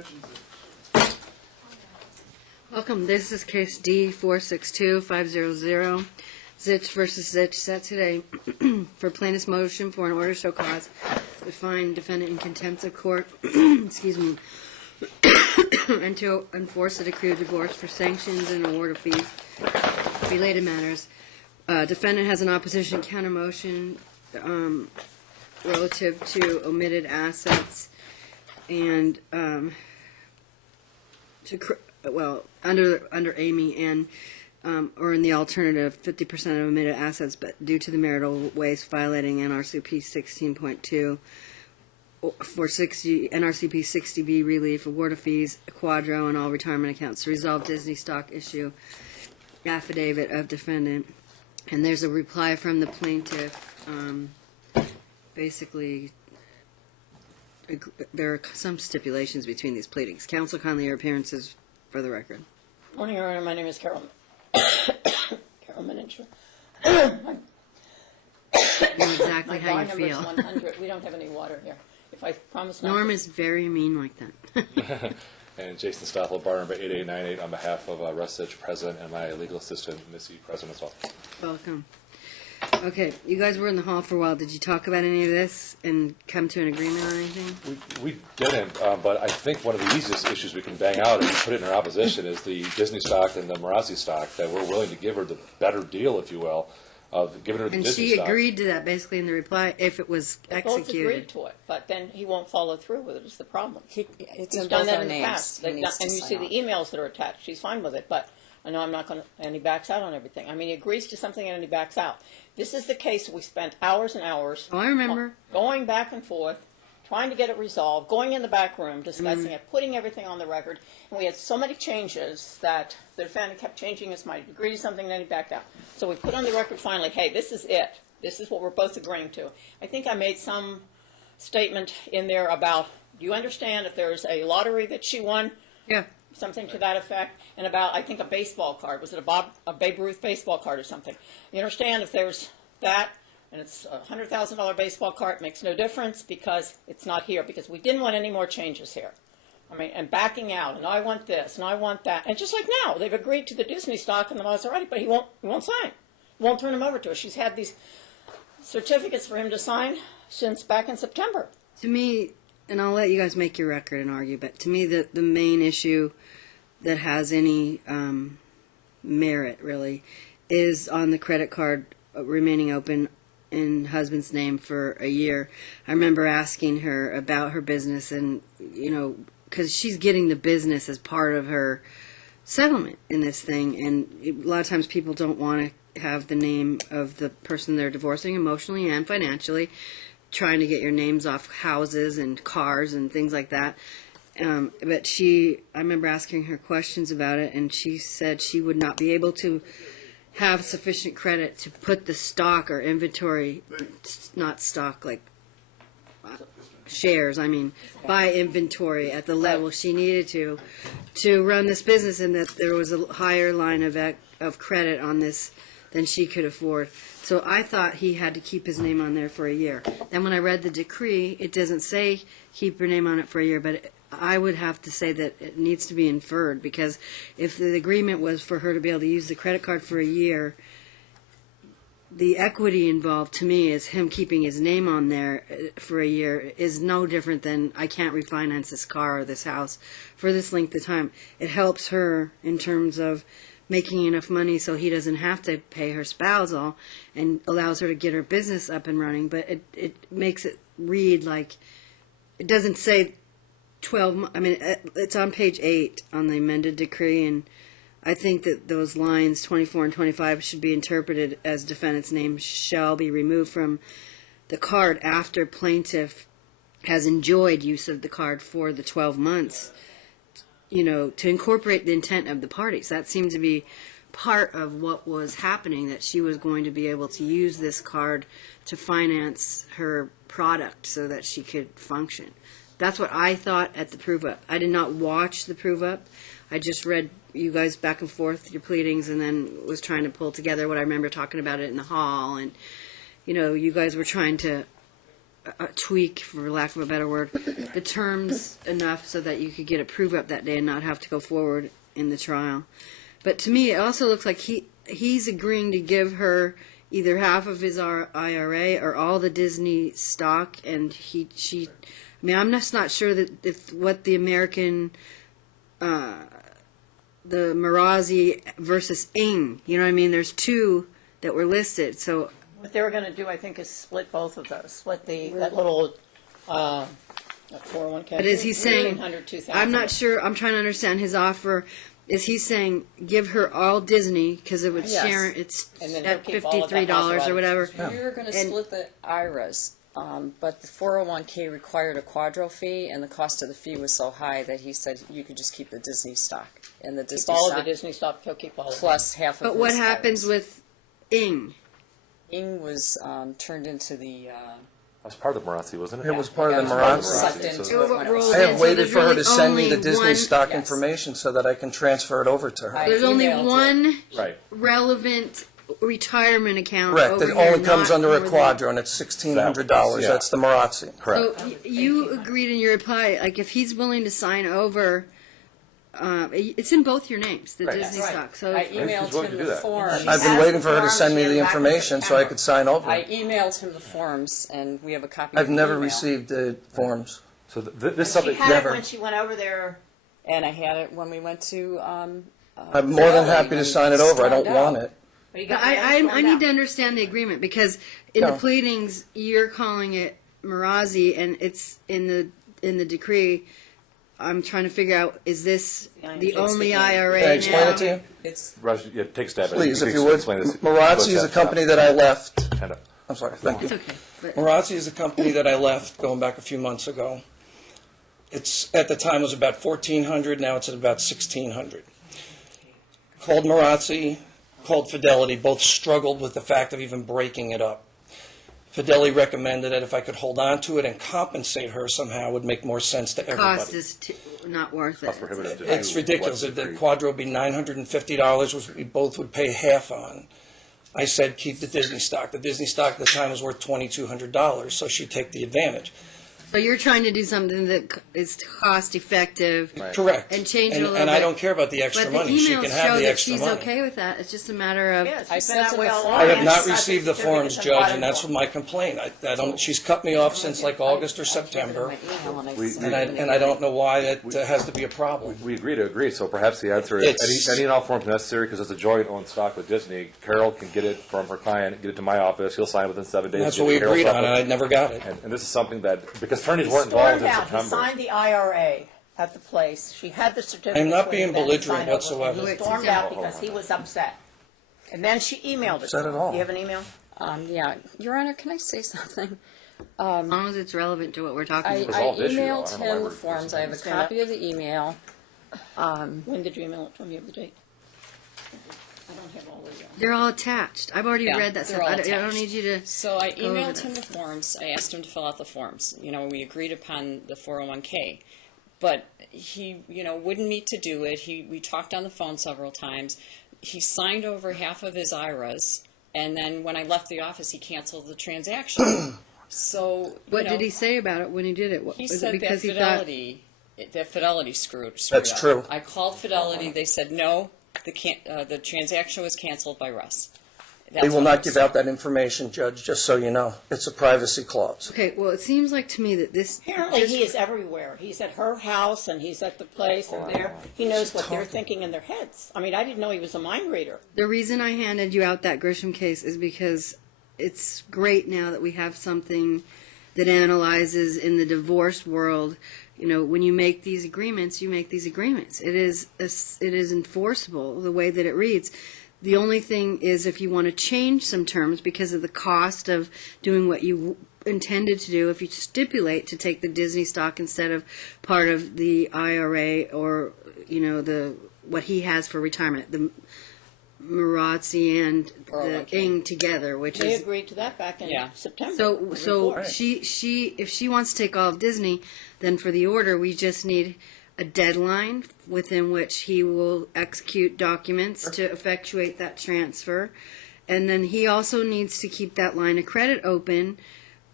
mentions it. Welcome. This is case D462500, Zitch versus Zitch, set today for plaintiff's motion for an order to show cause to find defendant in contempt of court, excuse me, and to enforce a decree of divorce for sanctions and award of fees, related matters. Defendant has an opposition counter motion relative to omitted assets and under Amy and or in the alternative 50% of omitted assets, but due to the marital waste violating NRCP 16.2 for NRCP 60B relief, award of fees, quadro, and all retirement accounts to resolve Disney stock issue affidavit of defendant. And there's a reply from the plaintiff. Basically, there are some stipulations between these pleadings. Counsel, kindly your appearances for the record. Morning, Your Honor. My name is Carol. Carol Miniature. You know exactly how you feel. My bar number is 100. We don't have any water here. If I promise not Norm to... is very mean like that. And Jason Stoffel, bar number 8898, on behalf of Russell Zitch, President, and my legal assistant, Missy, President as well. Welcome. Okay, you guys were in the hall for a while. Did you talk about any of this and come to an agreement on anything? We didn't, but I think one of the easiest issues we can bang out, if we put it in our opposition, is the Disney stock and the Marazzi stock, that we're willing to give her the better deal, if you will, of giving her the Disney stock. And she agreed to that, basically, in the reply, if it was executed. Both agreed to it, but then he won't follow through with it, is the problem. He's done that in the past. And you see the emails that are attached. She's fine with it, but I know I'm not going to, and he backs out on everything. I mean, he agrees to something and he backs out. This is the case we spent hours and hours. Oh, I remember. Going back and forth, trying to get it resolved, going in the back room, discussing it, putting everything on the record. And we had so many changes that the defendant kept changing his mind. He agreed to something, then he backed out. So we put on the record finally, hey, this is it. This is what we're both agreeing to. I think I made some statement in there about, do you understand if there's a lottery that she won? Yeah. Something to that effect, and about, I think, a baseball card. Was it a Babe Ruth baseball card or something? You understand if there's that, and it's a $100,000 baseball card, it makes no difference because it's not here, because we didn't want any more changes here. I mean, and backing out, and I want this, and I want that. And just like now, they've agreed to the Disney stock and the Maserati, but he won't sign. He won't turn them over to us. She's had these certificates for him to sign since back in September. To me, and I'll let you guys make your record and argue, but to me the main issue that has any merit, really, is on the credit card remaining open in husband's name for a year. I remember asking her about her business and, you know, because she's getting the business as part of her settlement in this thing, and a lot of times people don't want to have the name of the person they're divorcing emotionally and financially, trying to get your names off houses and cars and things like that. But I remember asking her questions about it, and she said she would not be able to have sufficient credit to put the stock or inventory, not stock, like shares, I mean, buy inventory at the level she needed to run this business, and that there was a higher line of credit on this than she could afford. So I thought he had to keep his name on there for a year. Then when I read the decree, it doesn't say keep your name on it for a year, but I would have to say that it needs to be inferred, because if the agreement was for her to be able to use the credit card for a year, the equity involved to me is him keeping his name on there for a year is no different than I can't refinance this car or this house for this length of time. It helps her in terms of making enough money so he doesn't have to pay her spousal, and allows her to get her business up and running, but it makes it read like, it doesn't say 12, I mean, it's on page 8 on the amended decree, and I think that those lines 24 and 25 should be interpreted as defendant's name shall be removed from the card after plaintiff has enjoyed use of the card for the 12 months, you know, to incorporate the intent of the parties. That seemed to be part of what was happening, that she was going to be able to use this card to finance her product so that she could function. That's what I thought at the prove-up. I did not watch the prove-up. I just read you guys back and forth, your pleadings, and then was trying to pull together what I remember talking about it in the hall. And, you know, you guys were trying to tweak, for lack of a better word, the terms enough so that you could get a prove up that day and not have to go forward in the trial. But to me, it also looks like he's agreeing to give her either half of his IRA or all the Disney stock, and I mean, I'm just not sure that if what the American, the Marazzi versus Ng, you know what I mean? There's two that were listed, so. What they were going to do, I think, is split both of those. Split that little 401k. But is he saying, 1,500, 2,000. I'm not sure, I'm trying to understand his offer. Is he saying give her all Disney because it would Yes. share, it's And then he'll at keep all of that $53 house or whatever? We were going to split the IRAs, but the 401k required a quadro fee, and the cost of the fee was so high that he said you could just keep the Disney stock. And the Keep Disney all of stock the Disney stock. He'll keep all of it. plus half of But what his happens IRAs. with Ng? Ing was turned into the. That was part of the Marazzi, wasn't it? It was part of the Yeah, Marazzi. sucked So- into it when it was I have So waited there's for her really to send me the only Disney one- stock Yes. information so that I can transfer it over to her. I There's only emailed it. one Right. relevant retirement account Correct, over it here, only comes not under a more than- quadro, and it's $1,600, Yeah. that's the Marazzi. Correct. So you agreed in your reply, like if he's willing to sign over, it's in both your names, the Right. Disney Right. stock. So I if- emailed He's willing him to do the that. forms. I've been waiting for her to send me the information so I could sign I over. emailed him the forms, and we have a copy. I've of the never email. received the forms. So this is She something. had Never. it when she went over there. And I had it when we went to. I'm more than happy to sign it over, I don't want it. But you But got the I stormed need out. to understand the agreement because in the No. pleadings you're calling it Marazzi and it's in the decree. I'm trying to figure out, is this the It's only the- IRA Can I explain now? it to you? It's Russ, yeah, take a stab at it. Please, if can you would. explain this. Marazzi is a company that I left. Stand up. I'm sorry, thank It's you. okay. But Marazzi is a company that I left going back a few months ago. It's, at the time, was about $1,400, now it's at about $1,600. Called Marazzi, called Fidelity, both struggled with the fact of even breaking it up. Fidelity recommended that if I could hold on to it and compensate her somehow, it would make more sense to everybody. cost is not worth Cost it. prohibitive to It's do ridiculous. what's The agreed. quadro would be $950, which we both would pay half on. I said, keep the Disney stock. The Disney stock at the time was worth $2,200, so she'd take the advantage. So you're trying to do something that is cost effective. Right. Correct. And change it a little And I bit. don't care about the extra But the money. She emails can show have the that extra she's money. okay with that. It's just a matter of. Yes, I it's been sent that him way the all form. along. I have not Yes, received the forms, certificates and Judge, bottom and that's form. my complaint. I don't, she's cut me off since like August or September, and I don't know why it has to be a problem. We agree to agree, so perhaps the answer is It's- any and all forms necessary, because it's a joint owned stock with Disney. Carol can get it from her client, get it to my office, he'll sign within 7 days. That's get what we it to Carol's agreed on, and office. I never got it. And this is something that, because attorneys weren't involved Stormed in out. He September. signed the IRA at the place. She had the certificate. I'm not being belligerent whatsoever. He stormed out because he was upset. And then she emailed it. Upset at all. Do you have an email? Yeah, Your Honor, can I say something? As long as it's relevant to what we're talking I about. resolved issue, though. I emailed don't know why him the we're- forms. I have a Stand up. copy of the email. When did you email it from? You have the date? I don't have all the. They're all attached. I've already Yeah, read that they're stuff. all I don't attached. need you to. So I Go over emailed him this. the forms. I asked him to fill out the forms. You know, we agreed upon the 401k. But he, wouldn't meet to do it. We talked on the phone several times. He signed over half of his IRAs, and then when I left the office, he canceled the transaction. So, What did he say about it when he did it? He Was said it because that he thought? Fidelity screwed That's up. true. I called Fidelity. They said no. The transaction was canceled by Russ. They will not give out that information, Judge, just so you know. It's a privacy clause. Okay, well, it seems like to me that this. Apparently, just- he is everywhere. He's at her house, and he's at the place, and there. He knows what they're thinking in their heads. I mean, I didn't know he was a mind reader. The reason I handed you out that Grisham case is because it's great now that we have something that analyzes in the divorce world. When you make these agreements, you make these agreements. It is enforceable the way that it reads. The only thing is if you want to change some terms because of the cost of doing what you intended to do, if you stipulate to take the Disney stock instead of part of the IRA or, what he has for retirement, the Marazzi and the 401k. Ing together, which They is agreed to that back in Yeah. September. so Before. she if she wants to take all of Disney, then for the order we just need a deadline within which he will execute documents to effectuate that transfer, and then he also needs to keep that line of credit open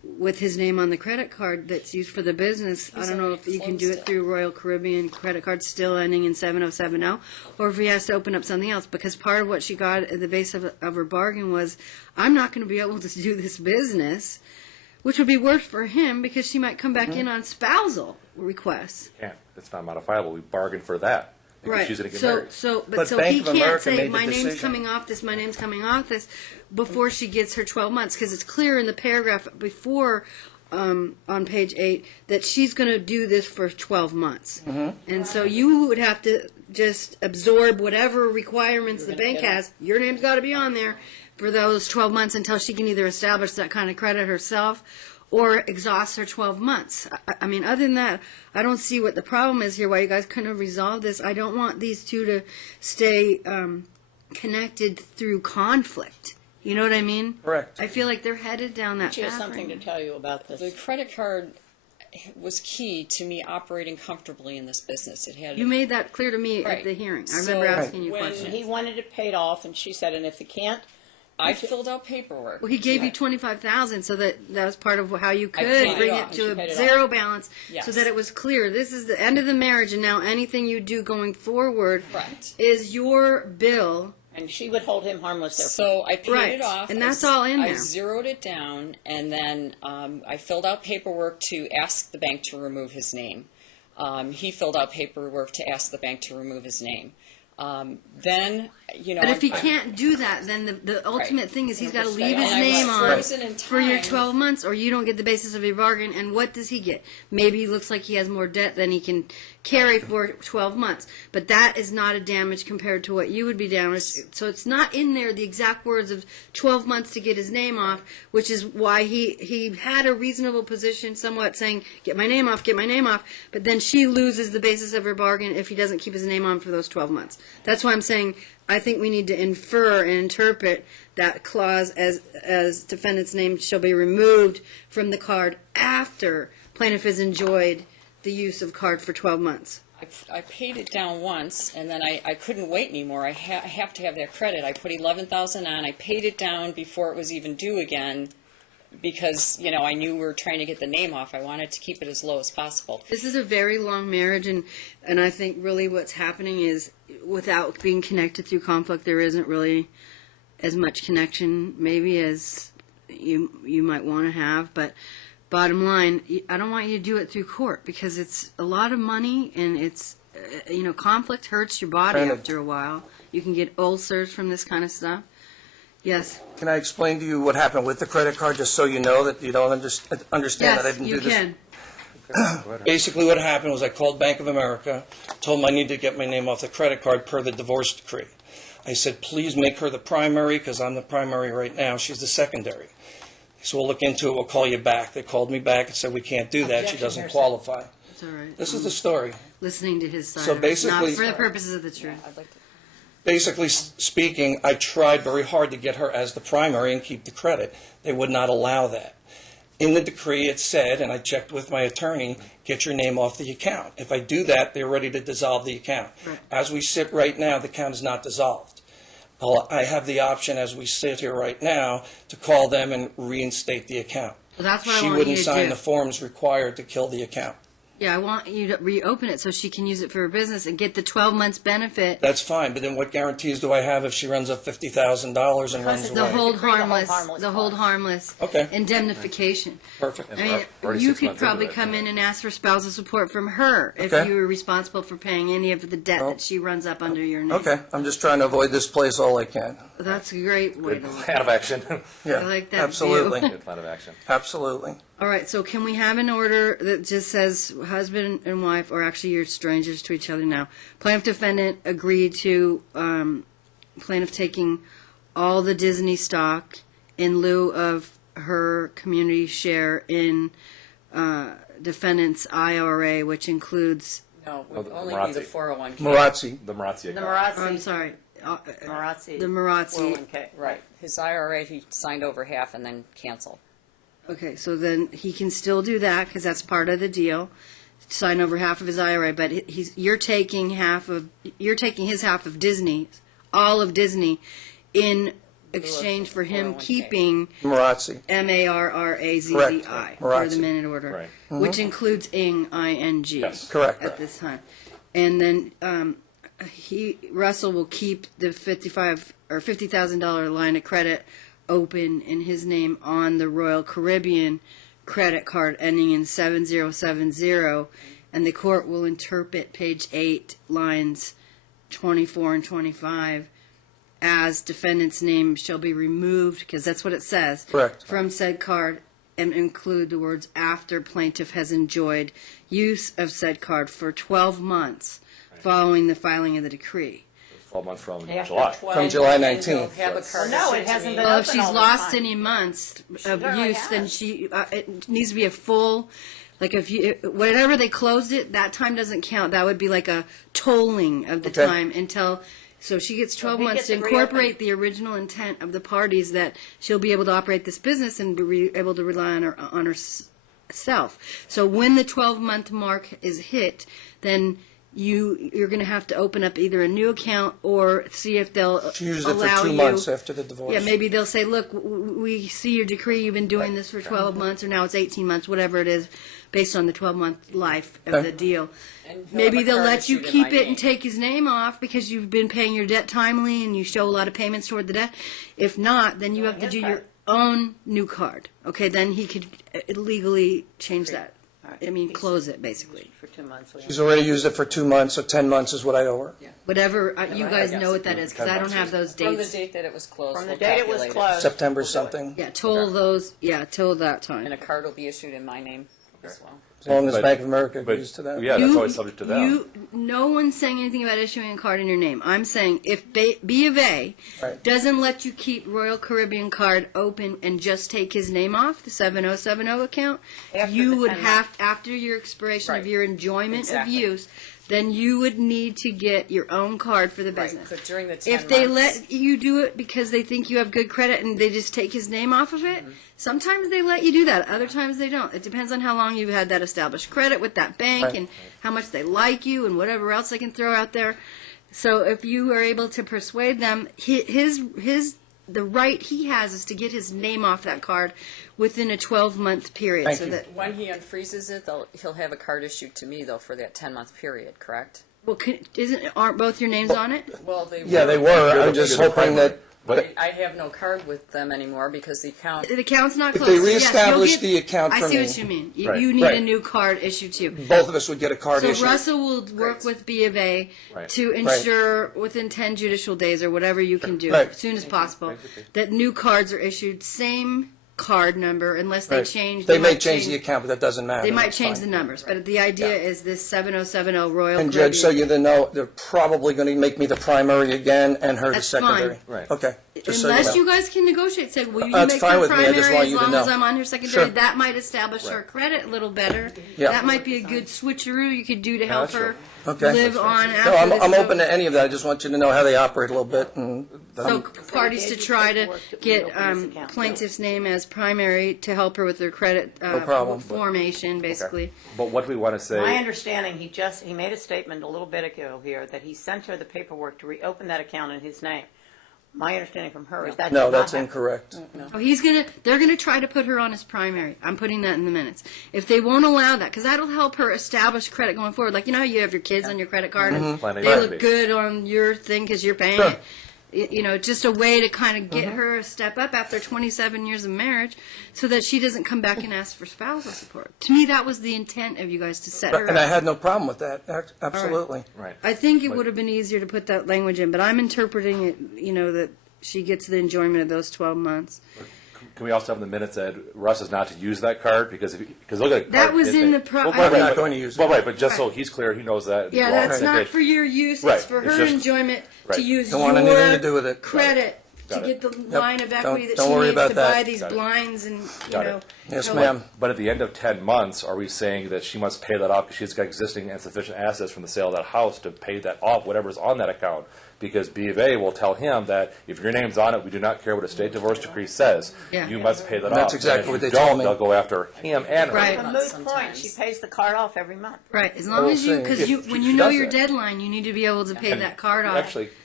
with his name on the credit card that's used for the business. I don't know if you can do it through Royal Caribbean credit card still ending in 7070, or if he has to open up something else, because part of what she got at the base of her bargain was, I'm not going to be able to do this business, which would be worse for him because she might come back in on spousal requests. Can't. It's not modifiable. We bargained for that. Because Right. she's going to get So, married. so, but But so Bank he of can't America say made the my name's decision. coming off this, my name's coming off this, before she gets her 12 months, because it's clear in the paragraph before, on page 8, that she's going to do this for 12 months. And so you would have to just absorb whatever requirements the bank has. Your name's got to be on there for those 12 months until she can either establish that kind of credit herself or exhaust her 12 months. I mean, other than that, I don't see what the problem is here, why you guys couldn't have resolved this. I don't want these two to stay connected through conflict. You know what I mean? Correct. I feel like they're headed down that She has path. something to right tell you about this. The credit card was key to me operating comfortably in this business. It had now. You made that clear to me Right. at the hearing. I So remember asking you when questions. He wanted it paid off, and she said, and if he can't, I filled out paperwork. Well, he gave you 25,000, so that was part of how you could paid it bring off. it She to paid a it zero balance, Yes. so that it was clear. This is the end of the marriage, and now anything you do going forward Correct. is your bill. and she would hold him harmless there. So I paid Right. it off. And that's all in I there. zeroed it down, and then I filled out paperwork to ask the bank to remove his name. He filled out paperwork to ask the bank to remove his name. Then, you know. But if he I'm- can't do that, then the ultimate Right. thing is he's got to And leave his I was name on frozen in for your time. 12 months, or you don't get the basis of your bargain. And what does he get? Maybe he looks like he has more debt than he can carry for 12 months. But that is not a damage compared to what you would be damaged. So it's not in there the exact words of 12 months to get his name off, which is why he had a reasonable position, somewhat saying, get my name off, get my name off. But then she loses the basis of her bargain if he doesn't keep his name on for those 12 months. That's why I'm saying I think we need to infer and interpret that clause as defendant's name shall be removed from the card after plaintiff has enjoyed the use of card for 12 months. I paid it down once, and then I couldn't wait anymore. I have to have that credit. I put $11,000 on. I paid it down before it was even due again, because you know I knew we were trying to get the name off. I wanted to keep it as low as possible. This is a very long marriage, and I think really what's happening is, without being connected through conflict, there isn't really as much connection maybe as you might want to have. But bottom line, I don't want you to do it through court, because it's a lot of money, and it's conflict hurts your body Brandon. after a while. You can get ulcers from this kind of stuff. Yes. Can I explain to you what happened with the credit card, just so you know that you don't understand that I Yes, didn't you do this? can. Basically, what happened was I called Bank of America, told them I need to get my name off the credit card per the divorce decree. I said, please make her the primary, because I'm the primary right now. She's the secondary. So we'll look into it. We'll call you back. They called me back and said, we can't do that. She Objection, doesn't hearsay. qualify. It's all right. This is the story. Listening to his side. So of it, basically- not for the purposes of the truth. I'd like to. Basically speaking, I tried very hard to get her as the primary and keep the credit. They would not allow that. In the decree, it said, and I checked with my attorney, get your name off the account. If I do that, they're ready to dissolve the account. Right. As we sit right now, the account is not dissolved. I have the option, as we sit here right now, to call them and reinstate the account. Well, that's what I She want wouldn't you to sign do. the forms required to kill the account. Yeah, I want you to reopen it so she can use it for her business and get the 12 months benefit. That's fine, but then what guarantees do I have if she runs up $50,000 and runs it's The away? hold Decree the hold harmless, harmless the hold clause. harmless Okay. indemnification. Perfect. I we're mean, already you 6 could months into probably it. come in and ask for spousal support from her if Okay. you were responsible for paying any of the debt Oh. that she runs up under your name. Okay, I'm just trying to avoid this place all I can. That's a great way Good to look plan of action. Yeah, I like that absolutely, view. Good plan of action. absolutely. All right, so can we have an order that just says husband and wife, or actually you're strangers to each other now, plaintiff defendant agreed to plaintiff taking all the Disney stock in lieu of her community share in defendant's IRA, which includes, No, it Oh, would the only Marazzi. be the 401k. Marazzi, The Marazzi The account. oh, I'm Marazzi, sorry, Marazzi. the Marazzi. 401k. Right. His IRA, he signed over half and then canceled. Okay, so then he can still do that because that's part of the deal. Sign over half of his IRA, but you're taking his half of Disney, all of Disney, in exchange for him 401k. keeping Marazzi. Marrazzi Correct. for the Marazzi. minute order, Right. which includes ing, ing. Yes. Correct. At this time, and then Russell will keep the $50,000 line of credit open in his name on the Royal Caribbean credit card ending in 7070, and the court will interpret page 8 lines 24 and 25 as defendant's name shall be removed, because that's what it says. Correct. From said card, and include the words after plaintiff has enjoyed use of said card for 12 months following the filing of the decree. 12 months from After July. 12 From July months, 19th. Have a card no, issued it to hasn't me. been Well, if open she's all the lost time. any months of literally use, then has. she it needs to be a full, like if you whatever they closed it, that time doesn't count. That would be like a tolling of the Okay. time until. So she gets 12 he months gets to to reopen. incorporate the original intent of the parties that she'll be able to operate this business and be able to rely on herself. So when the 12-month mark is hit, then you're going to have to open up either a new account or see if they'll She used it allow for 2 you. months after the divorce. Yeah, maybe they'll say, look, we see your decree, you've been doing this for 12 months, or now it's 18 months, whatever it is, based on the 12-month life of Okay. the deal. And he'll Maybe have a they'll card let you issued in keep my it and name. take his name off because you've been paying your debt timely and you show a lot of payments toward the debt. If not, then you have to his do card. your own new card. Okay, then he could legally change that. I mean, close it, basically. For 2 months. She's already used it for 2 months, so 10 months is what I owe her. Whatever, you guys guess. know what that is, because I don't have those From the dates. date that it was closed. From the we'll date it was calculate closed. September something. Yeah, till that time. And a card will be issued in my name as well. As long as But- Bank of America But, agrees to that. yeah, that's always subject to them. No one's saying anything about issuing a card in your name. I'm saying if B of A Right. doesn't let you keep Royal Caribbean card open and just take his name off the 7070 account, After you the would 10 have after your expiration Right. of your enjoyment Exactly. of use, then you would need to get your own card for the Right, business. but during the 10 If they months, let you do it because they think you have good credit and they just take his name off of it, sometimes they let you do that. Other times they don't. It depends on how long you've had that established credit with that bank Right. and how much they like you and whatever else they can throw out there. So if you are able to persuade them, the right he has is to get his name off that card within a 12-month period. Thank so you. that when he unfreezes it, he'll have a card issued to me, though, for that 10-month period, correct? well, aren't both your names on it? Well, they Yeah, they were. You're I'm the- just you're the hoping that But I have no card with them anymore because the account. The account's not If closed. they So, yes, reestablish you'll get- the account I for see me. what you mean. Right. You need Right. a new card issued to you. both of us would get a card So issued. Russell will work with B of A Right. to ensure within 10 judicial days or whatever you can do, Right. as soon as possible, that new cards are issued, same card number, unless they Right. change. They may might change the account, but that doesn't matter. They might That's change fine. the numbers, but the idea is this 7070 Royal And Caribbean. Judge, so you then know, they're probably going to make me the primary again and her the That's secondary. fine. Right. Okay. Just so you Unless know. you guys can negotiate, say, will you That's make fine her with me. I just primary want as you to long know. as I'm on her secondary? Sure. That might establish her credit a little better. Yeah. That might be a good switcheroo you could do to help that's her Okay. live That's on after No, I'm this is open over. to any of that. I just want you to know how they operate a little bit. And So parties to try to get reopen this account. plaintiff's name as primary to help her with her credit problem. formation, basically. But what do we want to say? My understanding, he made a statement a little bit ago here that he sent her the paperwork to reopen that account in his name. My understanding from her is that no, did not that's happen. incorrect. Oh, they're gonna try to put her on as primary. I'm putting that in the minutes. If they won't allow that, because that'll help her establish credit going forward. Like, you know how you have your kids on your credit card and Plan A, they plan look B. good on your thing because you're paying Sure. it. You know, just a way to kind of get her a step up after 27 years of marriage so that she doesn't come back and ask for spousal support. To me, that was the intent of you guys to set her And I up. had no problem with that. Absolutely. Right. I think it would have been easier to put that language in, but I'm interpreting it, you know, that she gets the enjoyment of those 12 months. Can we also have in the minutes that Russ is not to use that card because look at That card was his in name. the pro- Well, I- right, We're not but- going to use it. Well, right, but just so he's clear, he knows that. Yeah, we're all on that's the same not page. for your use. Right, It's for it's her just- enjoyment right. to use Don't want anything to your do with it. credit Got to it. get the line of equity that Don't she worry needs about to that. buy these Got it. blinds and, you Got know. it. Yes, help. ma'am. But at the end of 10 months, are we saying that she must pay that off because she's got existing and sufficient assets from the sale of that house to pay that off, whatever's on that account? Because B of A will tell him that if your name's on it, we do not care what a state divorce decree says. Yeah. You must pay that That's off. exactly And what if they you don't, told me. they'll go after him and her. Right. A moot point, Sometimes. she pays the card off every month. Right, as long we'll as you, see. because If you, she when you know does your it. deadline, you need to be able to pay And that card off. Actually,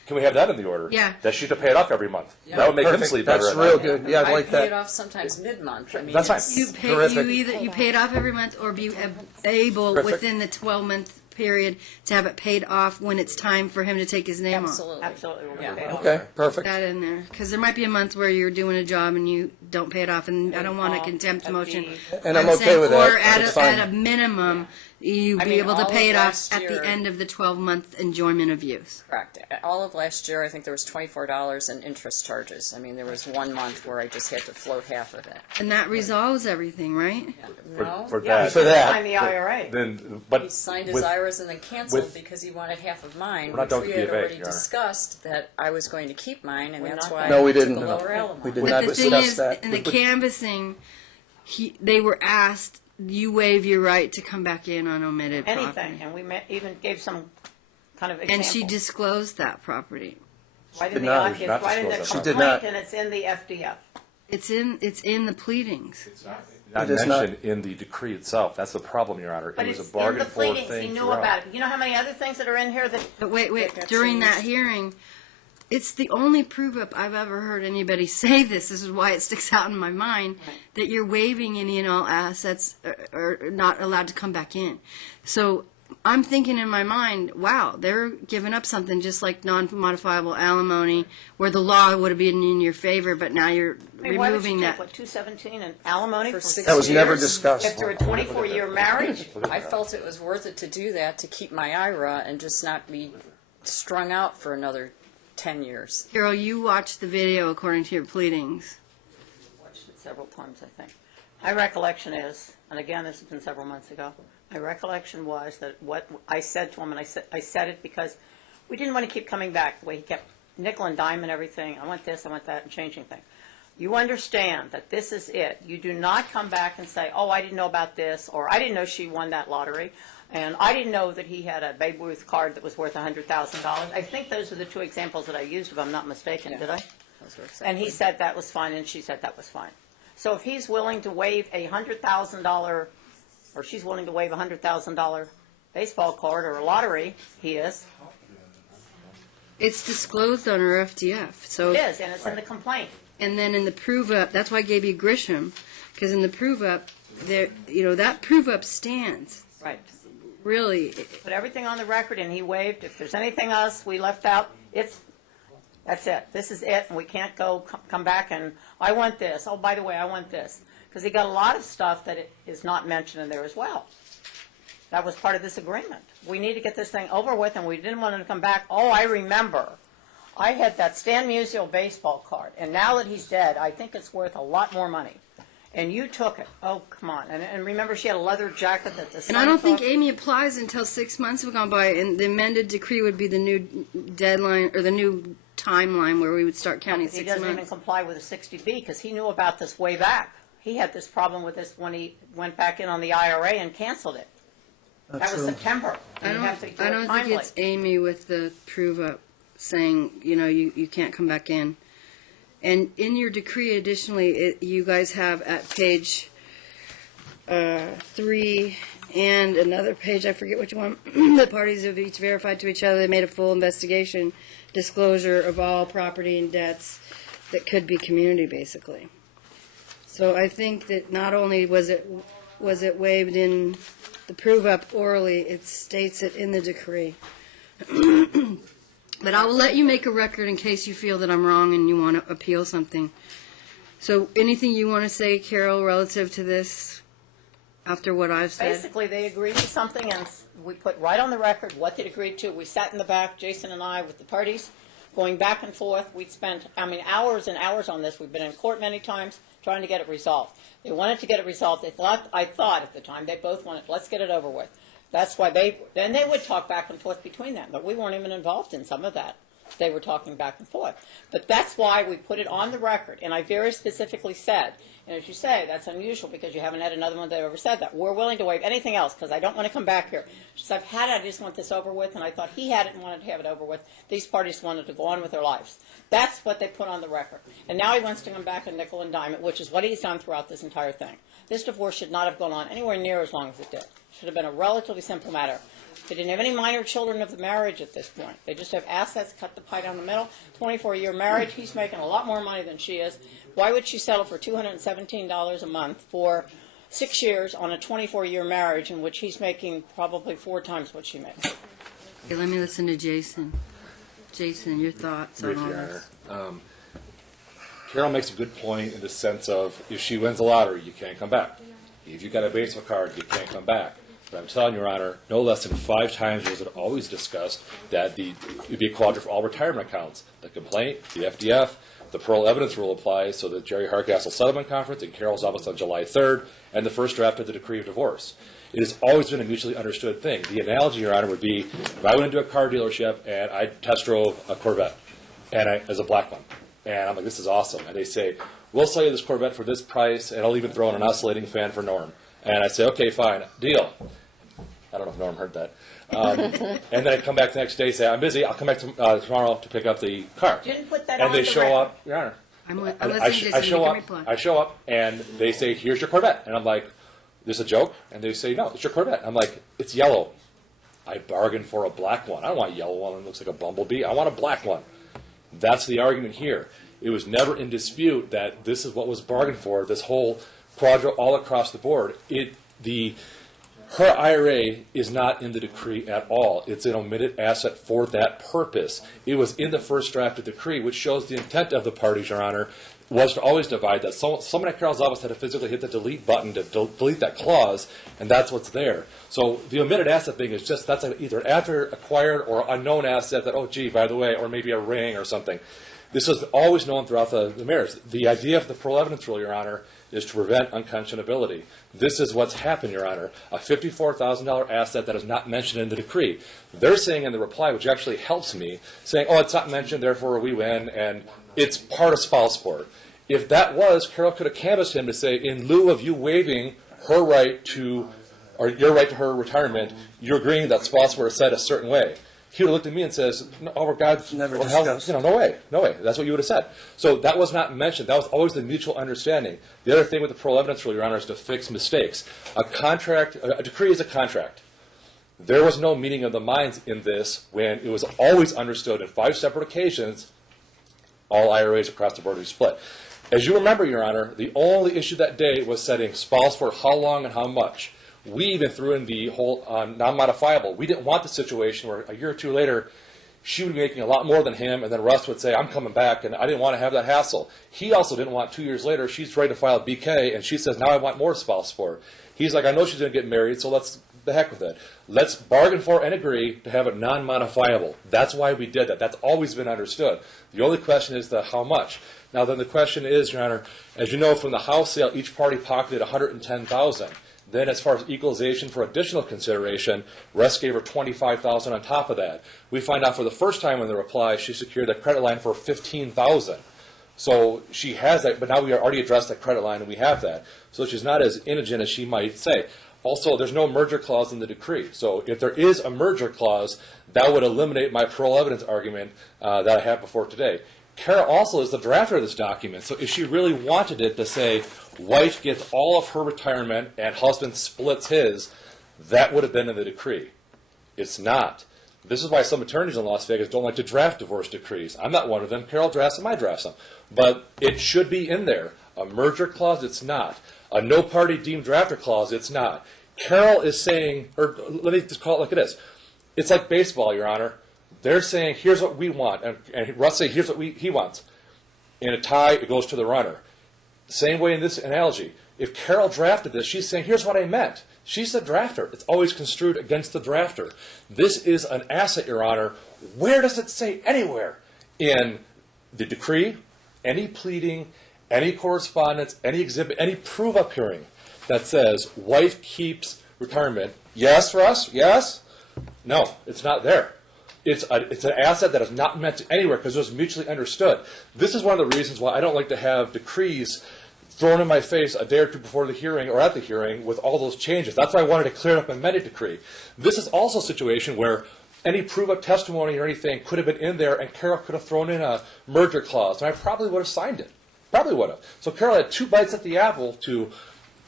Can we have that in the order? Yeah. That she to pay it off every month. That would make him Perfect. sleep better. That's at real night. good. Yeah, I'd like I pay it that. off sometimes mid-month. I mean, That's fine. it's- You pay, Terrific. you pay it off every month, or be able Terrific. within the 12-month period to have it paid off when it's time for him to take his name off. Absolutely. Absolutely. we'll Yeah. pay it off. Okay, perfect. That in there, because there might be a month where you're doing a job and you don't pay it off, and I don't want a contempt motion. And I'm okay with that. Or That's at fine. a minimum, you I be mean, able to all pay of it off last at the year- end of the 12-month enjoyment of use. Correct. All of last year, I think there was $24 in interest charges. I mean, there was 1 month where I just had to float half of it. And that resolves everything, right? No? For Yeah, that. For that. Sign the IRA. Then, but He signed his with- IRAs and then canceled with- because he wanted half of mine, We're not which done we with had BFA, already Your Honor. discussed that I was going to keep mine, and that's not why No, I we took didn't. a lower alimony. We did But not the thing discuss is, that. in the canvassing, they were asked, you waive your right to come back in on omitted Anything, property. and we even gave some kind of And example. she disclosed that property. Right in Did the, not. it's She did not right in the disclose that. She did complaint, not. and it's in the FDF. It's in the pleadings. not It is not- mentioned in the decree itself. That's the problem, Your Honor. But It was it's a bargain in the for pleadings. thing He knew throughout. about it. You know how many other things that are in here that But wait, That got during that changed. hearing, it's the only prove-up I've ever heard anybody say this. This is why it sticks out in my mind, that you're waiving any and all assets are not allowed to come back in. So I'm thinking in my mind, wow, they're giving up something just like non-modifiable alimony, where the law would have been in your favor, but now you're I mean, why would removing you that. take, what, 217 and alimony For for 6 That was never years. discussed. after a 24-year marriage? I felt it was worth it to do that, to keep my IRA and just not be strung out for another 10 years. Carol, you watched the video according to your pleadings. Watched it several times, I think. My recollection is, and again, this has been several months ago, my recollection was that what I said to him, and I said it because we didn't want to keep coming back, the way he kept nickel and dime and everything, I want this, I want that, and changing things. You understand that this is it. You do not come back and say, oh, I didn't know about this, or I didn't know she won that lottery, and I didn't know that he had a Babe Ruth card that was worth $100,000. I think those are the two examples that I used, if I'm not mistaken, did I? Those were And he exactly- said that was fine, and she said that was fine. So if he's willing to waive a $100,000, or she's willing to waive a $100,000 baseball card or a lottery, he is. It's disclosed on her FDF. So It is, and it's in the complaint. And then in the prove-up, that's why I gave you Grisham, because in the prove-up, there, that prove-up stands. Right. Really, Put everything on the record, and he waived. If there's anything else we left out, that's it. This is it, and we can't come back and, I want this. Oh, by the way, I want this. Because he got a lot of stuff that is not mentioned in there as well. That was part of this agreement. We need to get this thing over with, and we didn't want him to come back. Oh, I remember. I had that Stan Musial baseball card, and now that he's dead, I think it's worth a lot more money. And you took it. Oh, come on. And remember, she had a leather jacket that the son and I don't think took? Amy applies until 6 months have gone by, and the amended decree would be the new deadline, or the new timeline where we would start counting He 6 doesn't even months. comply with a 60B, because he knew about this way back. He had this problem with this when he went back in on the IRA and canceled it. That was true. September. I And you have to do don't it think timely. it's Amy with the prove-up saying, you can't come back in. And in your decree, additionally, you guys have at page 3 and another page, I forget which one, the parties have each verified to each other they made a full investigation, disclosure of all property and debts that could be community, basically. So I think that not only was it waived in the prove-up orally, it states it in the decree. But I will let you make a record in case you feel that I'm wrong and you want to appeal something. So anything you want to say, Carol, relative to this, after what I've said? Basically, they agreed to something, and we put right on the record what they'd agreed to. We sat in the back, Jason and I, with the parties, going back and forth. We'd spent, hours and hours on this. We've been in court many times trying to get it resolved. They wanted to get it resolved. I thought at the time, they both wanted, let's get it over with. That's why they would talk back and forth between them, but we weren't even involved in some of that. They were talking back and forth. But that's why we put it on the record, and I very specifically said, and as you say, that's unusual because you haven't had another one that ever said that. We're willing to waive anything else because I don't want to come back here. She said, I've had it, I just want this over with, and I thought he had it and wanted to have it over with. These parties wanted to go on with their lives. That's what they put on the record. And now he wants to come back and nickel and dime it, which is what he's done throughout this entire thing. This divorce should not have gone on anywhere near as long as it did. It should have been a relatively simple matter. They didn't have any minor children of the marriage at this point. They just have assets, cut the pie down the middle. 24-year marriage, he's making a lot more money than she is. Why would she settle for $217 a month for 6 years on a 24-year marriage in which he's making probably 4 times what she makes? Okay, let me listen to Jason. Jason, your thoughts on all this? Carol makes a good point in the sense of if she wins the lottery, you can't come back. If you got a baseball card, you can't come back. But I'm telling you, Your Honor, no less than 5 times was it always discussed that it would be a quadrant for all retirement accounts. The complaint, the FDF, the parole evidence rule applies, so the Jerry Hardcastle settlement conference in Carol's office on July 3rd, and the first draft of the decree of divorce. It has always been a mutually understood thing. The analogy, Your Honor, would be if I went into a car dealership and I test drove a Corvette, and as a black one, and I'm like, this is awesome. And they say, we'll sell you this Corvette for this price, and I'll even throw in an oscillating fan for Norm. And I say, okay, fine, deal. I don't know if Norm heard that. And then I come back the next day and say, I'm busy, I'll come back tomorrow to pick up the car. Didn't put that and on they the show record. up, Your Honor. I'm listening I to Jason, you can reply. I show up, and they say, here's your Corvette. And I'm like, this a joke? And they say, no, it's your Corvette. I'm like, it's yellow. I bargained for a black one. I don't want a yellow one that looks like a bumblebee. I want a black one. That's the argument here. It was never in dispute that this is what was bargained for, this whole quadro all across the board. Her IRA is not in the decree at all. It's an omitted asset for that purpose. It was in the first draft of the decree, which shows the intent of the parties, Your Honor, was to always divide that. Someone at Carol's office had to physically hit the delete button to delete that clause, and that's what's there. So the omitted asset thing is just, that's either an after acquired or unknown asset that, oh, gee, by the way, or maybe a ring or something. This was always known throughout the marriage. The idea of the parole evidence rule, Your Honor, is to prevent unconscionability. This is what's happened, Your Honor. A $54,000 asset that is not mentioned in the decree. They're saying in the reply, which actually helps me, saying, oh, it's not mentioned, therefore we win, and it's part of spouse support. If that was, Carol could have canvassed him to say, in lieu of you waiving her right to, or your right to her retirement, you're agreeing that spouse support is set a certain way. He would have looked at me and says, no, oh, God, Never well, hell, discussed. no way, no way. That's what you would have said. So that was not mentioned. That was always the mutual understanding. The other thing with the parole evidence rule, Your Honor, is to fix mistakes. A decree is a contract. There was no meeting of the minds in this when it was always understood in 5 separate occasions all IRAs across the board are split. As you remember, Your Honor, the only issue that day was setting spouse for how long and how much. We even threw in the whole non-modifiable. We didn't want the situation where a year or 2 later, she would be making a lot more than him, and then Russ would say, I'm coming back, and I didn't want to have that hassle. He also didn't want 2 years later, she's ready to file a BK, and she says, now I want more spouse support. He's like, I know she's going to get married, so let's the heck with it. Let's bargain for and agree to have it non-modifiable. That's why we did that. That's always been understood. The only question is the how much. Now then the question is, Your Honor, as you know from the house sale, each party pocketed $110,000. Then as far as equalization for additional consideration, Russ gave her $25,000 on top of that. We find out for the first time in the reply, she secured a credit line for $15,000. So she has that, but now we already addressed that credit line and we have that. So she's not as indigent as she might say. Also, there's no merger clause in the decree. So if there is a merger clause, that would eliminate my parole evidence argument that I have before today. Kara also is the drafter of this document. So if she really wanted it to say, wife gets all of her retirement and husband splits his, that would have been in the decree. It's not. This is why some attorneys in Las Vegas don't like to draft divorce decrees. I'm not one of them. Carol drafts them, I draft them. But it should be in there. A merger clause, it's not. A no-party deemed drafter clause, it's not. Carol is saying, or let me just call it like it is. It's like baseball, Your Honor. They're saying, here's what we want. And Russ say, here's what he wants. In a tie, it goes to the runner. Same way in this analogy. If Carol drafted this, she's saying, here's what I meant. She's the drafter. It's always construed against the drafter. This is an asset, Your Honor. Where does it say anywhere? In the decree, any pleading, any correspondence, any exhibit, any prove-up hearing that says wife keeps retirement. Yes, Russ? Yes? No, it's not there. It's an asset that is not meant to anywhere because it was mutually understood. This is one of the reasons why I don't like to have decrees thrown in my face a day or two before the hearing or at the hearing with all those changes. That's why I wanted to clear up an amended decree. This is also a situation where any prove-up testimony or anything could have been in there and Carol could have thrown in a merger clause, and I probably would have signed it. Probably would have. So Carol had 2 bites at the apple to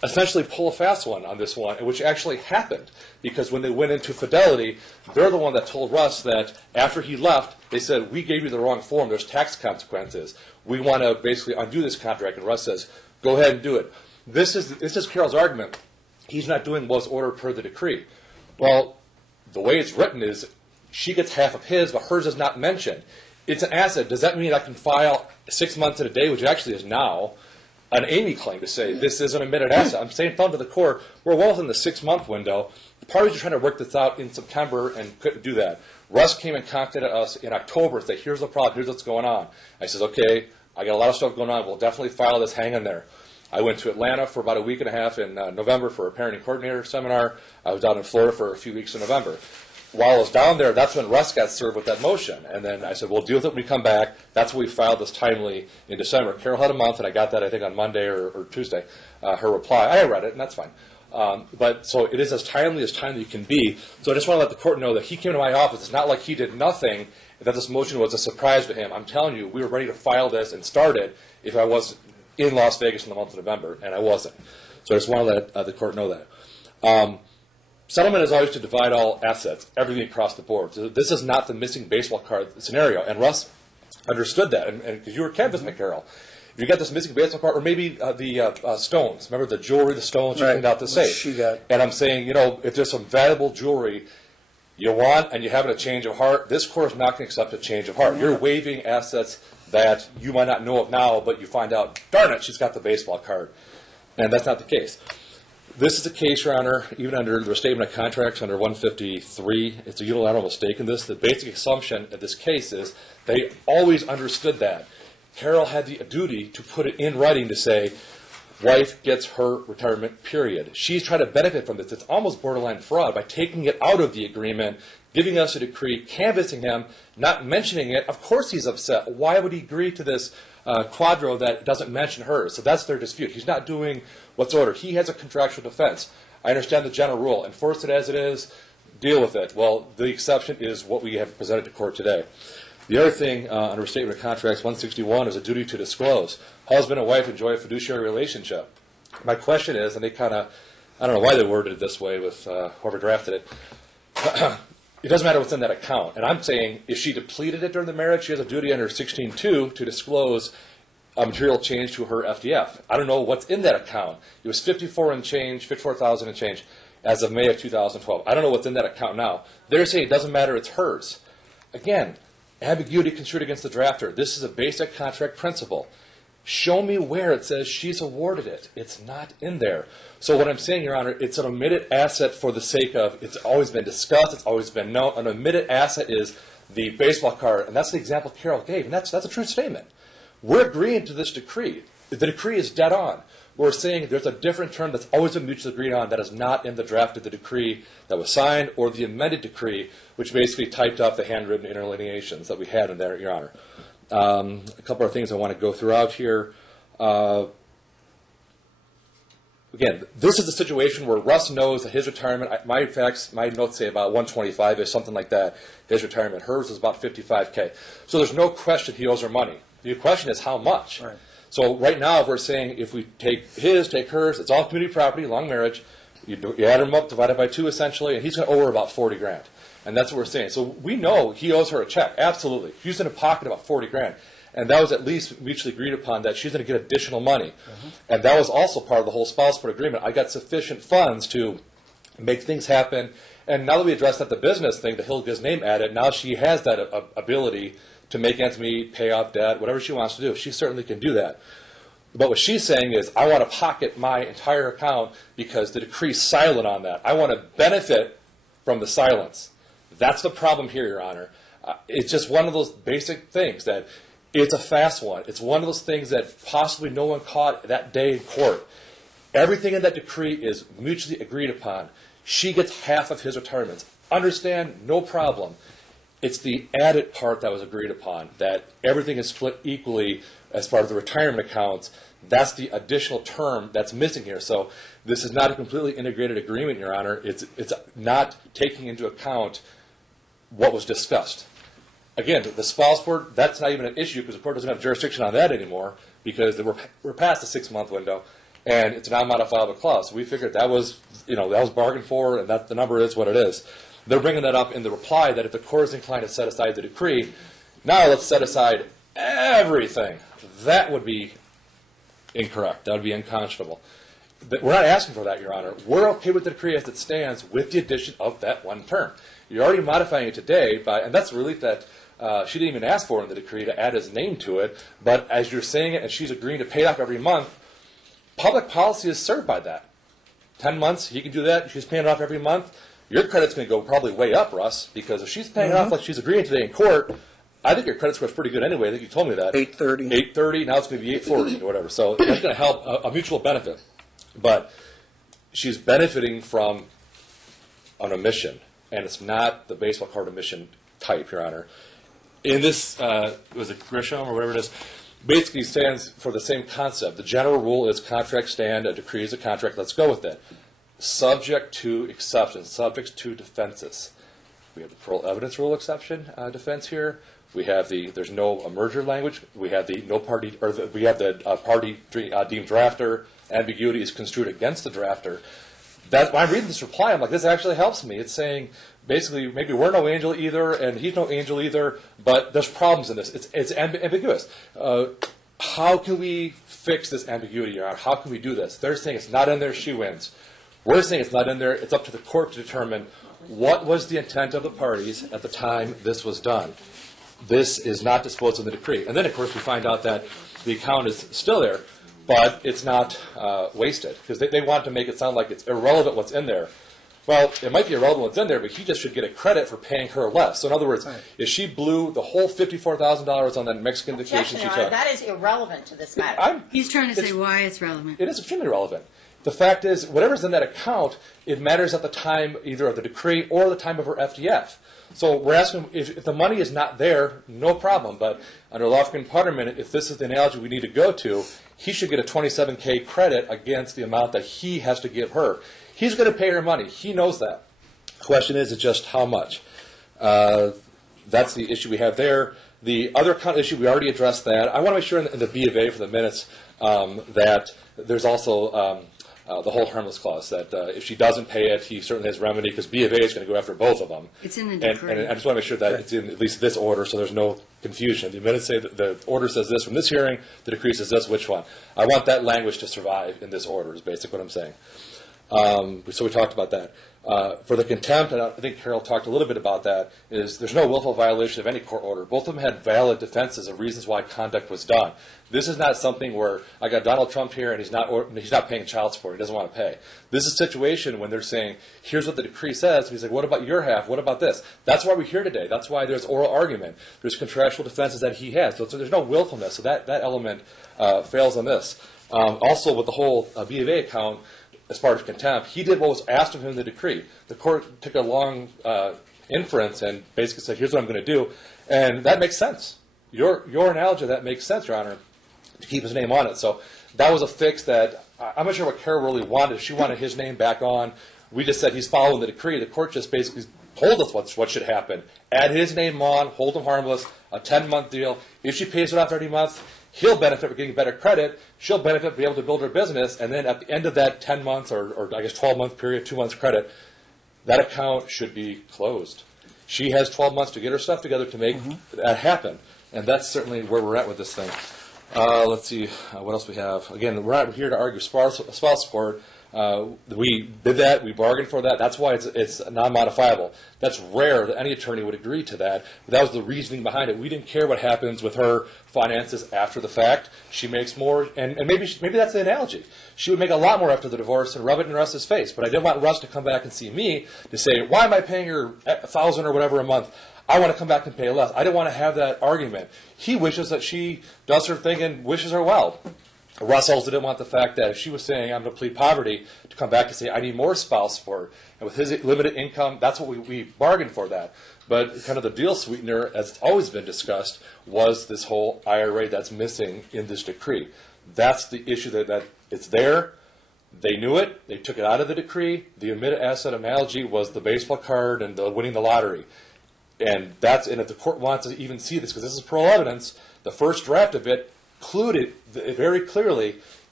essentially pull a fast one on this one, which actually happened, because when they went into Fidelity, they're the one that told Russ that after he left, they said, we gave you the wrong form, there's tax consequences. We want to basically undo this contract, and Russ says, go ahead and do it. This is Carol's argument. He's not doing what was ordered per the decree. Well, the way it's written is she gets half of his, but hers is not mentioned. It's an asset. Does that mean I can file 6 months in a day, which actually is now, an Amy claim to say this is an admitted asset? I'm saying fund to the core. We're well within the 6-month window. The parties are trying to work this out in September and couldn't do that. Russ came and contacted us in October and said, here's the problem, here's what's going on. I said, okay, I got a lot of stuff going on. We'll definitely file this, hang in there. I went to Atlanta for about a week and a half in November for a parenting coordinator seminar. I was down in Florida for a few weeks in November. While I was down there, that's when Russ got served with that motion. And then I said, we'll deal with it when we come back. That's when we filed this timely in December. Carol had a month, and I got that, I think, on Monday or Tuesday, her reply. I read it, and that's fine. But so it is as timely can be. So I just want to let the court know that he came to my office. It's not like he did nothing, that this motion was a surprise to him. I'm telling you, we were ready to file this and start it if I was in Las Vegas in the month of November, and I wasn't. So I just want to let the court know that. Settlement is always to divide all assets, everything across the board. So this is not the missing baseball card scenario, and Russ understood that, and because you were canvassing Carol. If you got this missing baseball card, or maybe the stones, remember the jewelry, the stones you cleaned out the safe. She got. And I'm saying, if there's some valuable jewelry you want and you have a change of heart, this court is not going to accept a change of heart. You're waiving assets that you might not know of now, but you find out, darn it, she's got the baseball card. And that's not the case. This is a case, Your Honor, even under the Restatement of Contracts under 153, it's a unilateral mistake in this. The basic assumption of this case is they always understood that. Carol had the duty to put it in writing to say, wife gets her retirement, period. She's trying to benefit from this. It's almost borderline fraud by taking it out of the agreement, giving us a decree, canvassing him, not mentioning it. Of course he's upset. Why would he agree to this quadro that doesn't mention her? So that's their dispute. He's not doing what's ordered. He has a contractual defense. I understand the general rule. Enforce it as it is. Deal with it. Well, the exception is what we have presented to court today. The other thing under Restatement of Contracts 161 is a duty to disclose. Husband and wife enjoy a fiduciary relationship. My question is, and they kind of, I don't know why they worded it this way with whoever drafted it, it doesn't matter what's in that account. And I'm saying if she depleted it during the marriage, she has a duty under 16.2 to disclose a material change to her FDF. I don't know what's in that account. It was $54,000 and change as of May of 2012. I don't know what's in that account now. They're saying it doesn't matter, it's hers. Again, ambiguity construed against the drafter. This is a basic contract principle. Show me where it says she's awarded it. It's not in there. So what I'm saying, Your Honor, it's an omitted asset for the sake of, it's always been discussed, it's always been known. An omitted asset is the baseball card, and that's the example Carol gave, and that's a true statement. We're agreeing to this decree. The decree is dead on. We're saying there's a different term that's always been mutually agreed on that is not in the draft of the decree that was signed or the amended decree, which basically typed up the handwritten interlineations that we had in there, Your Honor. A couple of things I want to go throughout here. Again, this is a situation where Russ knows that his retirement, my notes say about 125 is something like that, his retirement. Hers is about 55K. So there's no question he owes her money. The question is how much. Right. So right now, if we're saying if we take his, take hers, it's all community property, long marriage, you add them up, divide it by 2 essentially, and he's going to owe her about 40 grand. And that's what we're saying. So we know he owes her a check, absolutely. She's in a pocket about 40 grand. And that was at least mutually agreed upon that she's going to get additional money. And that was also part of the whole spouse support agreement. I got sufficient funds to make things happen. And now that we addressed that the business thing, the Hill gets name added, now she has that ability to make ends meet, pay off debt, whatever she wants to do. She certainly can do that. But what she's saying is, I want to pocket my entire account because the decree's silent on that. I want to benefit from the silence. That's the problem here, Your Honor. It's just one of those basic things that it's a fast one. It's one of those things that possibly no one caught that day in court. Everything in that decree is mutually agreed upon. She gets half of his retirements. Understand? No problem. It's the added part that was agreed upon, that everything is split equally as part of the retirement accounts. That's the additional term that's missing here. So this is not a completely integrated agreement, Your Honor. It's not taking into account what was discussed. Again, the spouse board, that's not even an issue because the court doesn't have jurisdiction on that anymore because we're past the 6-month window. and it's a non-modifiable clause. So we figured that was, that was bargained for, and that the number is what it is. They're bringing that up in the reply that if the court is inclined to set aside the decree, now let's set aside everything. That would be incorrect. That would be unconscionable. But we're not asking for that, Your Honor. We're okay with the decree as it stands with the addition of that one term. You're already modifying it today, and that's the relief that she didn't even ask for in the decree to add his name to it. But as you're saying it and she's agreeing to pay it off every month, public policy is served by that. 10 months, he can do that. She's paying it off every month. Your credit's going to go probably way up, Russ, because if she's paying it off like she's agreeing today in court, I think your credit score is pretty good anyway. I think you told me that. 830. 830, now it's going to be 840 or whatever. So that's going to help a mutual benefit. But she's benefiting from an omission, and it's not the baseball card omission type, Your Honor. In this, was it Grisham or whatever it is, basically stands for the same concept. The general rule is contract stand, a decree is a contract, let's go with it. Subject to exceptions, subject to defenses. We have the parole evidence rule exception defense here. We have there's no merger language. We have the no party, or we have the party deemed drafter. Ambiguity is construed against the drafter. When I'm reading this reply, I'm like, this actually helps me. It's saying, basically, maybe we're no angel either, and he's no angel either, but there's problems in this. It's ambiguous. How can we fix this ambiguity, Your Honor? How can we do this? They're saying it's not in there, she wins. We're saying it's not in there. It's up to the court to determine what was the intent of the parties at the time this was done. This is not disclosed in the decree. And then, of course, we find out that the account is still there, but it's not wasted, because they want to make it sound like it's irrelevant what's in there. Well, it might be irrelevant what's in there, but he just should get a credit for paying her less. So in other words, if she blew the whole $54,000 on that Mexican vacation she took. That is irrelevant to this matter. He's trying to say why it's relevant. It is extremely relevant. The fact is, whatever's in that account, it matters at the time either of the decree or the time of her FDF. So we're asking, if the money is not there, no problem. But under Lofgren-Putterman, if this is the analogy we need to go to, he should get a $27K credit against the amount that he has to give her. He's going to pay her money. He knows that. The question is just how much. That's the issue we have there. The other account issue, we already addressed that. I want to make sure in the B of A for the minutes that there's also the whole harmless clause, that if she doesn't pay it, he certainly has remedy, because B of A is going to go after both of them. It's in the decree. And I just want to make sure that it's in at least this order, so there's no confusion. The minutes say that the order says this from this hearing, the decree says this, which one? I want that language to survive in this order, is basically what I'm saying. So we talked about that. For the contempt, and I think Carol talked a little bit about that, is there's no willful violation of any court order. Both of them had valid defenses of reasons why conduct was done. This is not something where I got Donald Trump here and he's not paying child support. He doesn't want to pay. This is a situation when they're saying, here's what the decree says. And he's like, what about your half? What about this? That's why we're here today. That's why there's oral argument. There's contractual defenses that he has. So there's no willfulness. So that element fails on this. Also, with the whole B of A account, as far as contempt, he did what was asked of him in the decree. The court took a long inference and basically said, here's what I'm going to do. And that makes sense. Your analogy, that makes sense, Your Honor, to keep his name on it. So that was a fix that I'm not sure what Carol really wanted. She wanted his name back on. We just said he's following the decree. The court just basically told us what should happen. Add his name on, hold him harmless, a 10-month deal. If she pays it off every month, he'll benefit from getting better credit. She'll benefit, be able to build her business. And then at the end of that 10 months or I guess 12-month period, 2 months credit, that account should be closed. She has 12 months to get her stuff together to make that happen. And that's certainly where we're at with this thing. Let's see what else we have. Again, we're not here to argue spouse support. We did that. We bargained for that. That's why it's non-modifiable. That's rare that any attorney would agree to that. But that was the reasoning behind it. We didn't care what happens with her finances after the fact. She makes more, and maybe that's the analogy. She would make a lot more after the divorce and rub it in Russ's face. But I didn't want Russ to come back and see me to say, why am I paying her $1,000 or whatever a month? I want to come back and pay less. I didn't want to have that argument. He wishes that she does her thing and wishes her well. Russ also didn't want the fact that if she was saying, I'm going to plead poverty, to come back and say, I need more spouse support. And with his limited income, that's what we bargained for that. But kind of the deal sweetener, as it's always been discussed, was this whole IRA that's missing in this decree. That's the issue, that it's there. They knew it. They took it out of the decree. The omitted asset analogy was the baseball card and the winning the lottery. And if the court wants to even see this, because this is parole evidence, the first draft of it included very clearly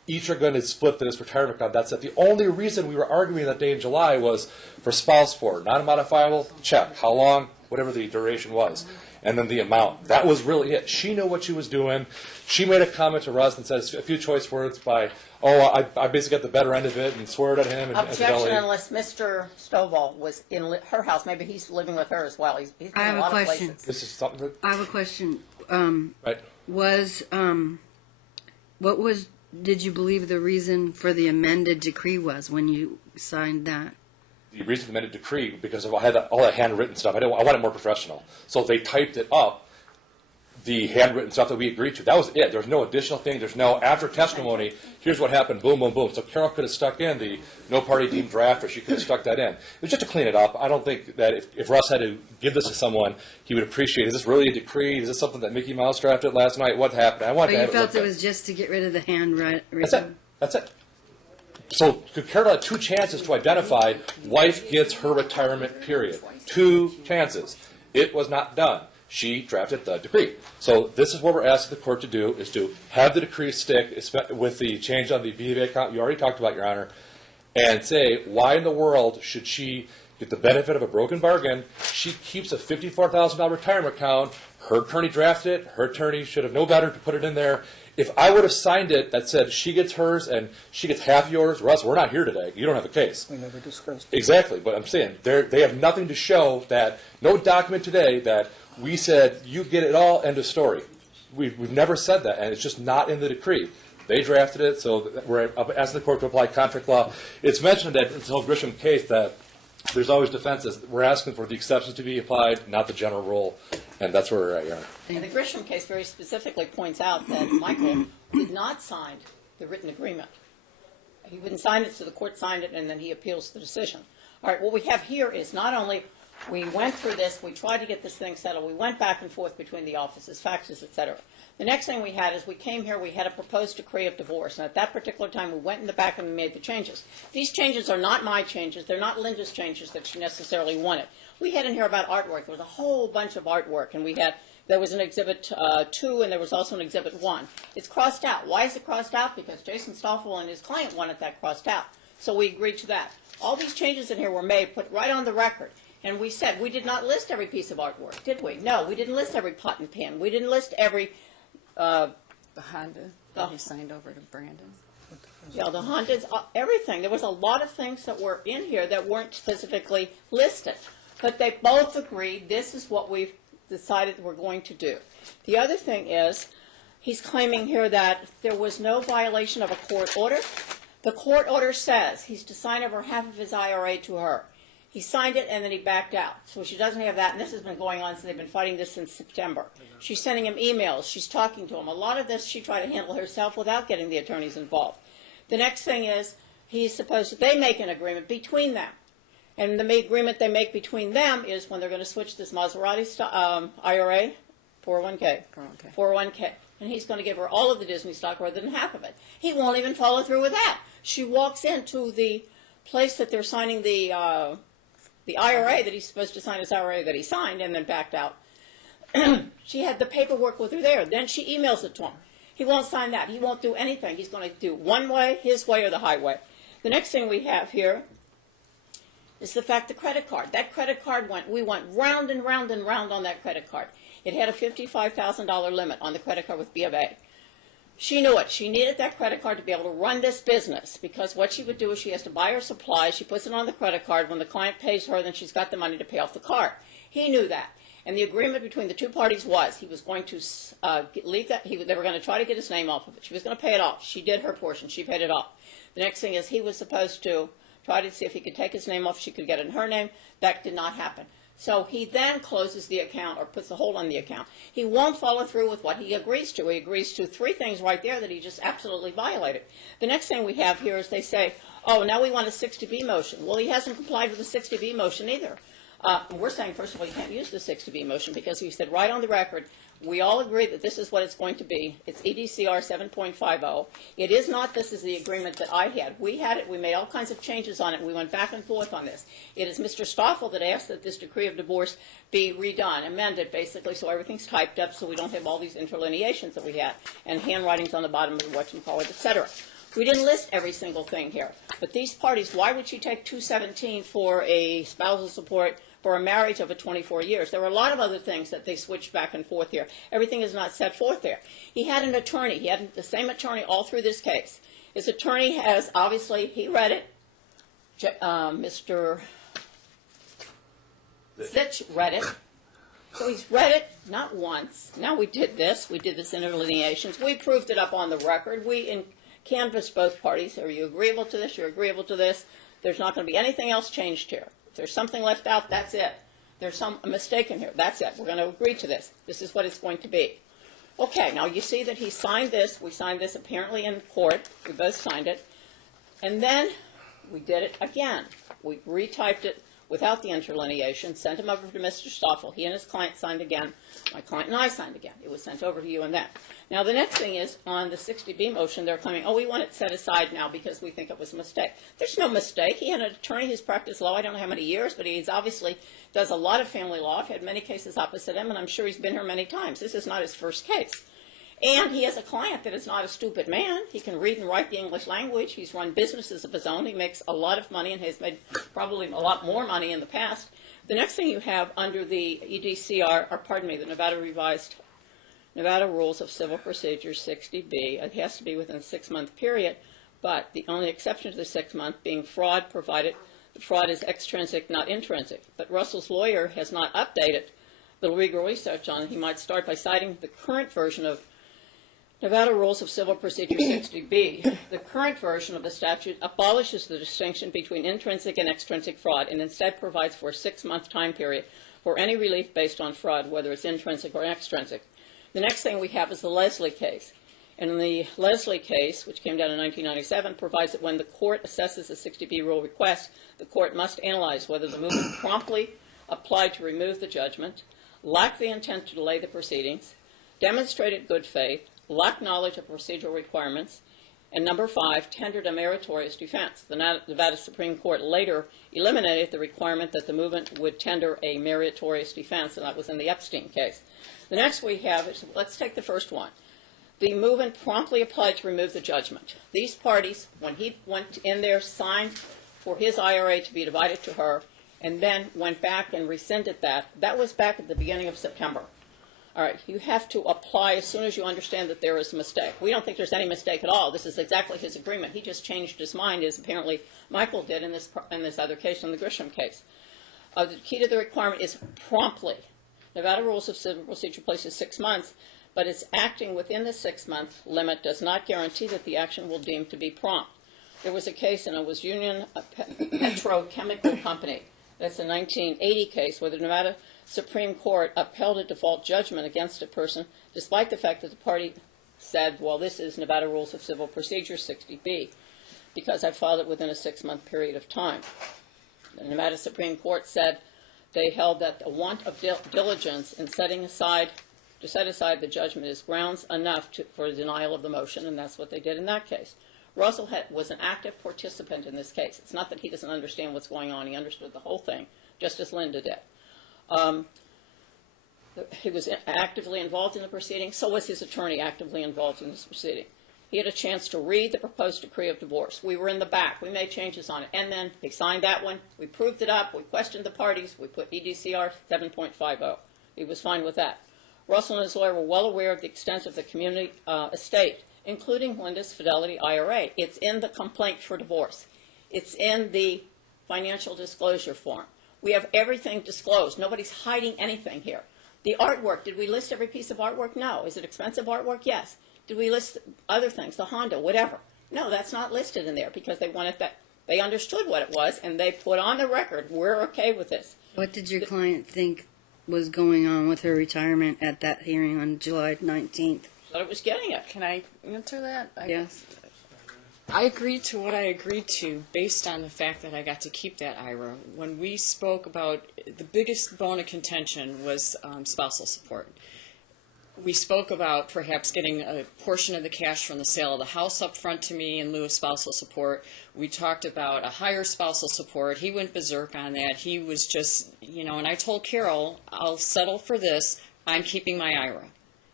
each are going to split this retirement account. That's it. The only reason we were arguing that day in July was for spouse support, non-modifiable, check, how long, whatever the duration was, and then the amount. That was really it. She knew what she was doing. She made a comment to Russ and says a few choice words by, I basically got the better end of it and swore at him. And Objection unless Mr. Stoffel was in her house. Maybe he's living with her as well. He's been I in have a a lot of question. places. This is something that, I have a question. right? Did you believe the reason for the amended decree was when you signed that? The reason for the amended decree, because I had all that handwritten stuff. I want it more professional. So they typed it up, the handwritten stuff that we agreed to. That was it. There was no additional thing. There's no after testimony. Here's what happened. Boom, boom, boom. So Carol could have stuck in the no party deemed draft, or she could have stuck that in. It was just to clean it up. I don't think that if Russ had to give this to someone, he would appreciate. Is this really a decree? Is this something that Mickey Mouse drafted last night? What happened? I want But to you have it felt looked it at. was just to get rid of the handwritten? That's it. That's it. So Carol had 2 chances to identify wife gets her retirement period. 2 chances. It was not done. She drafted the decree. So this is what we're asking the court to do, is to have the decree stick with the change on the VIPI account you already talked about, Your Honor, and say, why in the world should she get the benefit of a broken bargain? She keeps a $54,000 retirement account. Her attorney drafted it. Her attorney should have known better to put it in there. If I would have signed it that said she gets hers and she gets half yours, Russ, we're not here today. You don't have a case. We never discussed it. Exactly. But I'm saying they have nothing to show, that no document today that we said you get it all, end of story. We've never said that, and it's just not in the decree. They drafted it, so we're asking the court to apply contract law. It's mentioned that in the whole Grisham case that there's always defenses. We're asking for the exceptions to be applied, not the general rule, and that's where we're at, Your Honor. And the Grisham case very specifically points out that Michael did not sign the written agreement. He wouldn't sign it, so the court signed it, and then he appeals the decision. All right, what we have here is not only we went through this, we tried to get this thing settled, we went back and forth between the offices, faxes, etc. The next thing we had is we came here, we had a proposed decree of divorce, and at that particular time we went in the back and we made the changes. These changes are not my changes, they're not Linda's changes that she necessarily wanted. We had in here about artwork. There was a whole bunch of artwork, and there was an Exhibit 2 and there was also an Exhibit 1. It's crossed out. Why is it crossed out? Because Jason Stoffel and his client wanted that crossed out. So we agreed to that. All these changes in here were made, put right on the record. And we said we did not list every piece of artwork, did we? No, we didn't list every pot and pan. We didn't list every... The Honda that he signed over to Brandon. Yeah, the Hondas, everything. There was a lot of things that were in here that weren't specifically listed. But they both agreed this is what we've decided we're going to do. The other thing is, he's claiming here that there was no violation of a court order. The court order says he's to sign over half of his IRA to her. He signed it and then he backed out. So she doesn't have that, and this has been going on since they've been fighting this since September. She's sending him emails. She's talking to him. A lot of this she tried to handle herself without getting the attorneys involved. The next thing is they make an agreement between them. And the agreement they make between them is when they're going to switch this Maserati IRA, 401k. And he's going to give her all of the Disney stock rather than half of it. He won't even follow through with that. She walks into the place that they're signing the IRA that he's supposed to sign, his IRA that he signed and then backed out. She had the paperwork with her there. Then she emails it to him. He won't sign that. He won't do anything. He's going to do one way, his way, or the highway. The next thing we have here is the fact the credit card. That credit card we went round and round and round on that credit card. It had a $55,000 limit on the credit card with B of A. She knew it. She needed that credit card to be able to run this business, because what she would do is she has to buy her supplies. She puts it on the credit card. When the client pays her, then she's got the money to pay off the card. He knew that. And the agreement between the two parties was he was going to leave that. They were going to try to get his name off of it. She was going to pay it off. She did her portion. She paid it off. The next thing is he was supposed to try to see if he could take his name off. She could get it in her name. That did not happen. So he then closes the account or puts a hold on the account. He won't follow through with what he agrees to. He agrees to 3 things right there that he just absolutely violated. The next thing we have here is they say, oh, now we want a 60B motion. Well, he hasn't complied with the 60B motion either. We're saying, first of all, you can't use the 60B motion because he said right on the record, we all agree that this is what it's going to be. It's EDCR 7.50. It is not this is the agreement that I had. We had it. We made all kinds of changes on it. We went back and forth on this. It is Mr. Stoffel that asked that this decree of divorce be redone, amended, basically, so everything's typed up so we don't have all these interlineations that we had and handwritings on the bottom of the whatchamacallit, et cetera. We didn't list every single thing here. But these parties, why would she take $217 for a spousal support for a marriage over 24 years? There were a lot of other things that they switched back and forth here. Everything is not set forth there. He had an attorney. He had the same attorney all through this case. His attorney has, obviously, he read it. Mr. Zitch read it. So he's read it not once. Now we did this interlineations. We proved it up on the record. We canvassed both parties. Are you agreeable to this? You're agreeable to this. There's not going to be anything else changed here. If there's something left out, that's it. There's a mistake in here. That's it. We're going to agree to this. This is what it's going to be. Okay, now you see that he signed this. We signed this apparently in court. We both signed it. And then we did it again. We retyped it without the interlineation, sent him over to Mr. Stoffel. He and his client signed again. My client and I signed again. It was sent over to you and that. Now, the next thing is, on the 60B motion, they're claiming, oh, we want it set aside now because we think it was a mistake. There's no mistake. He had an attorney who's practiced law, I don't know how many years, but he's obviously does a lot of family law. I've had many cases opposite him, and I'm sure he's been here many times. This is not his first case. And he has a client that is not a stupid man. He can read and write the English language. He's run businesses of his own. He makes a lot of money and has made probably a lot more money in the past. The next thing you have under the EDCR, or pardon me, the Nevada Rules of Civil Procedure 60B, it has to be within a 6-month period, but the only exception to the 6-month being fraud, provided the fraud is extrinsic, not intrinsic. But Russell's lawyer has not updated the legal research on it. He might start by citing the current version of Nevada Rules of Civil Procedure 60B. The current version of the statute abolishes the distinction between intrinsic and extrinsic fraud and instead provides for a 6-month time period for any relief based on fraud, whether it's intrinsic or extrinsic. The next thing we have is the Leslie case. And in the Leslie case, which came down in 1997, provides that when the court assesses a 60B rule request, the court must analyze whether the movement promptly applied to remove the judgment, lacked the intent to delay the proceedings, demonstrated good faith, lacked knowledge of procedural requirements, and number 5, tendered a meritorious defense. The Nevada Supreme Court later eliminated the requirement that the movement would tender a meritorious defense, and that was in the Epstein case. The next we have is, let's take the first one. The movement promptly applied to remove the judgment. These parties, when he went in there, signed for his IRA to be divided to her, and then went back and rescinded that. That was back at the beginning of September. All right, you have to apply as soon as you understand that there is a mistake. We don't think there's any mistake at all. This is exactly his agreement. He just changed his mind, as apparently Michael did in this other case, in the Grisham case. The key to the requirement is promptly. Nevada Rules of Civil Procedure places 6 months, but its acting within the 6-month limit does not guarantee that the action will deem to be prompt. There was a case, and it was Union Petrochemical Company. That's a 1980 case where the Nevada Supreme Court upheld a default judgment against a person despite the fact that the party said, well, this is Nevada Rules of Civil Procedure 60B because I filed it within a 6-month period of time. The Nevada Supreme Court said they held that a want of diligence in set aside the judgment is grounds enough for a denial of the motion, and that's what they did in that case. Russell was an active participant in this case. It's not that he doesn't understand what's going on. He understood the whole thing, just as Linda did. He was actively involved in the proceeding. So was his attorney actively involved in this proceeding. He had a chance to read the proposed decree of divorce. We were in the back. We made changes on it. And then they signed that one. We proved it up. We questioned the parties. We put EDCR 7.50. He was fine with that. Russell and his lawyer were well aware of the extent of the community estate, including Linda's Fidelity IRA. It's in the complaint for divorce. It's in the financial disclosure form. We have everything disclosed. Nobody's hiding anything here. The artwork, did we list every piece of artwork? No. Is it expensive artwork? Yes. Did we list other things, the Honda, whatever? No, that's not listed in there because they wanted that. They understood what it was, and they put on the record, we're okay with this. What did your client think was going on with her retirement at that hearing on July 19th? Thought it was getting it. Can I answer that? Yes. I agreed to what I agreed to based on the fact that I got to keep that IRA. When we spoke about the biggest bone of contention was spousal support. We spoke about perhaps getting a portion of the cash from the sale of the house up front to me in lieu of spousal support. We talked about a higher spousal support. He went berserk on that. He was just, and I told Carol, I'll settle for this. I'm keeping my IRA.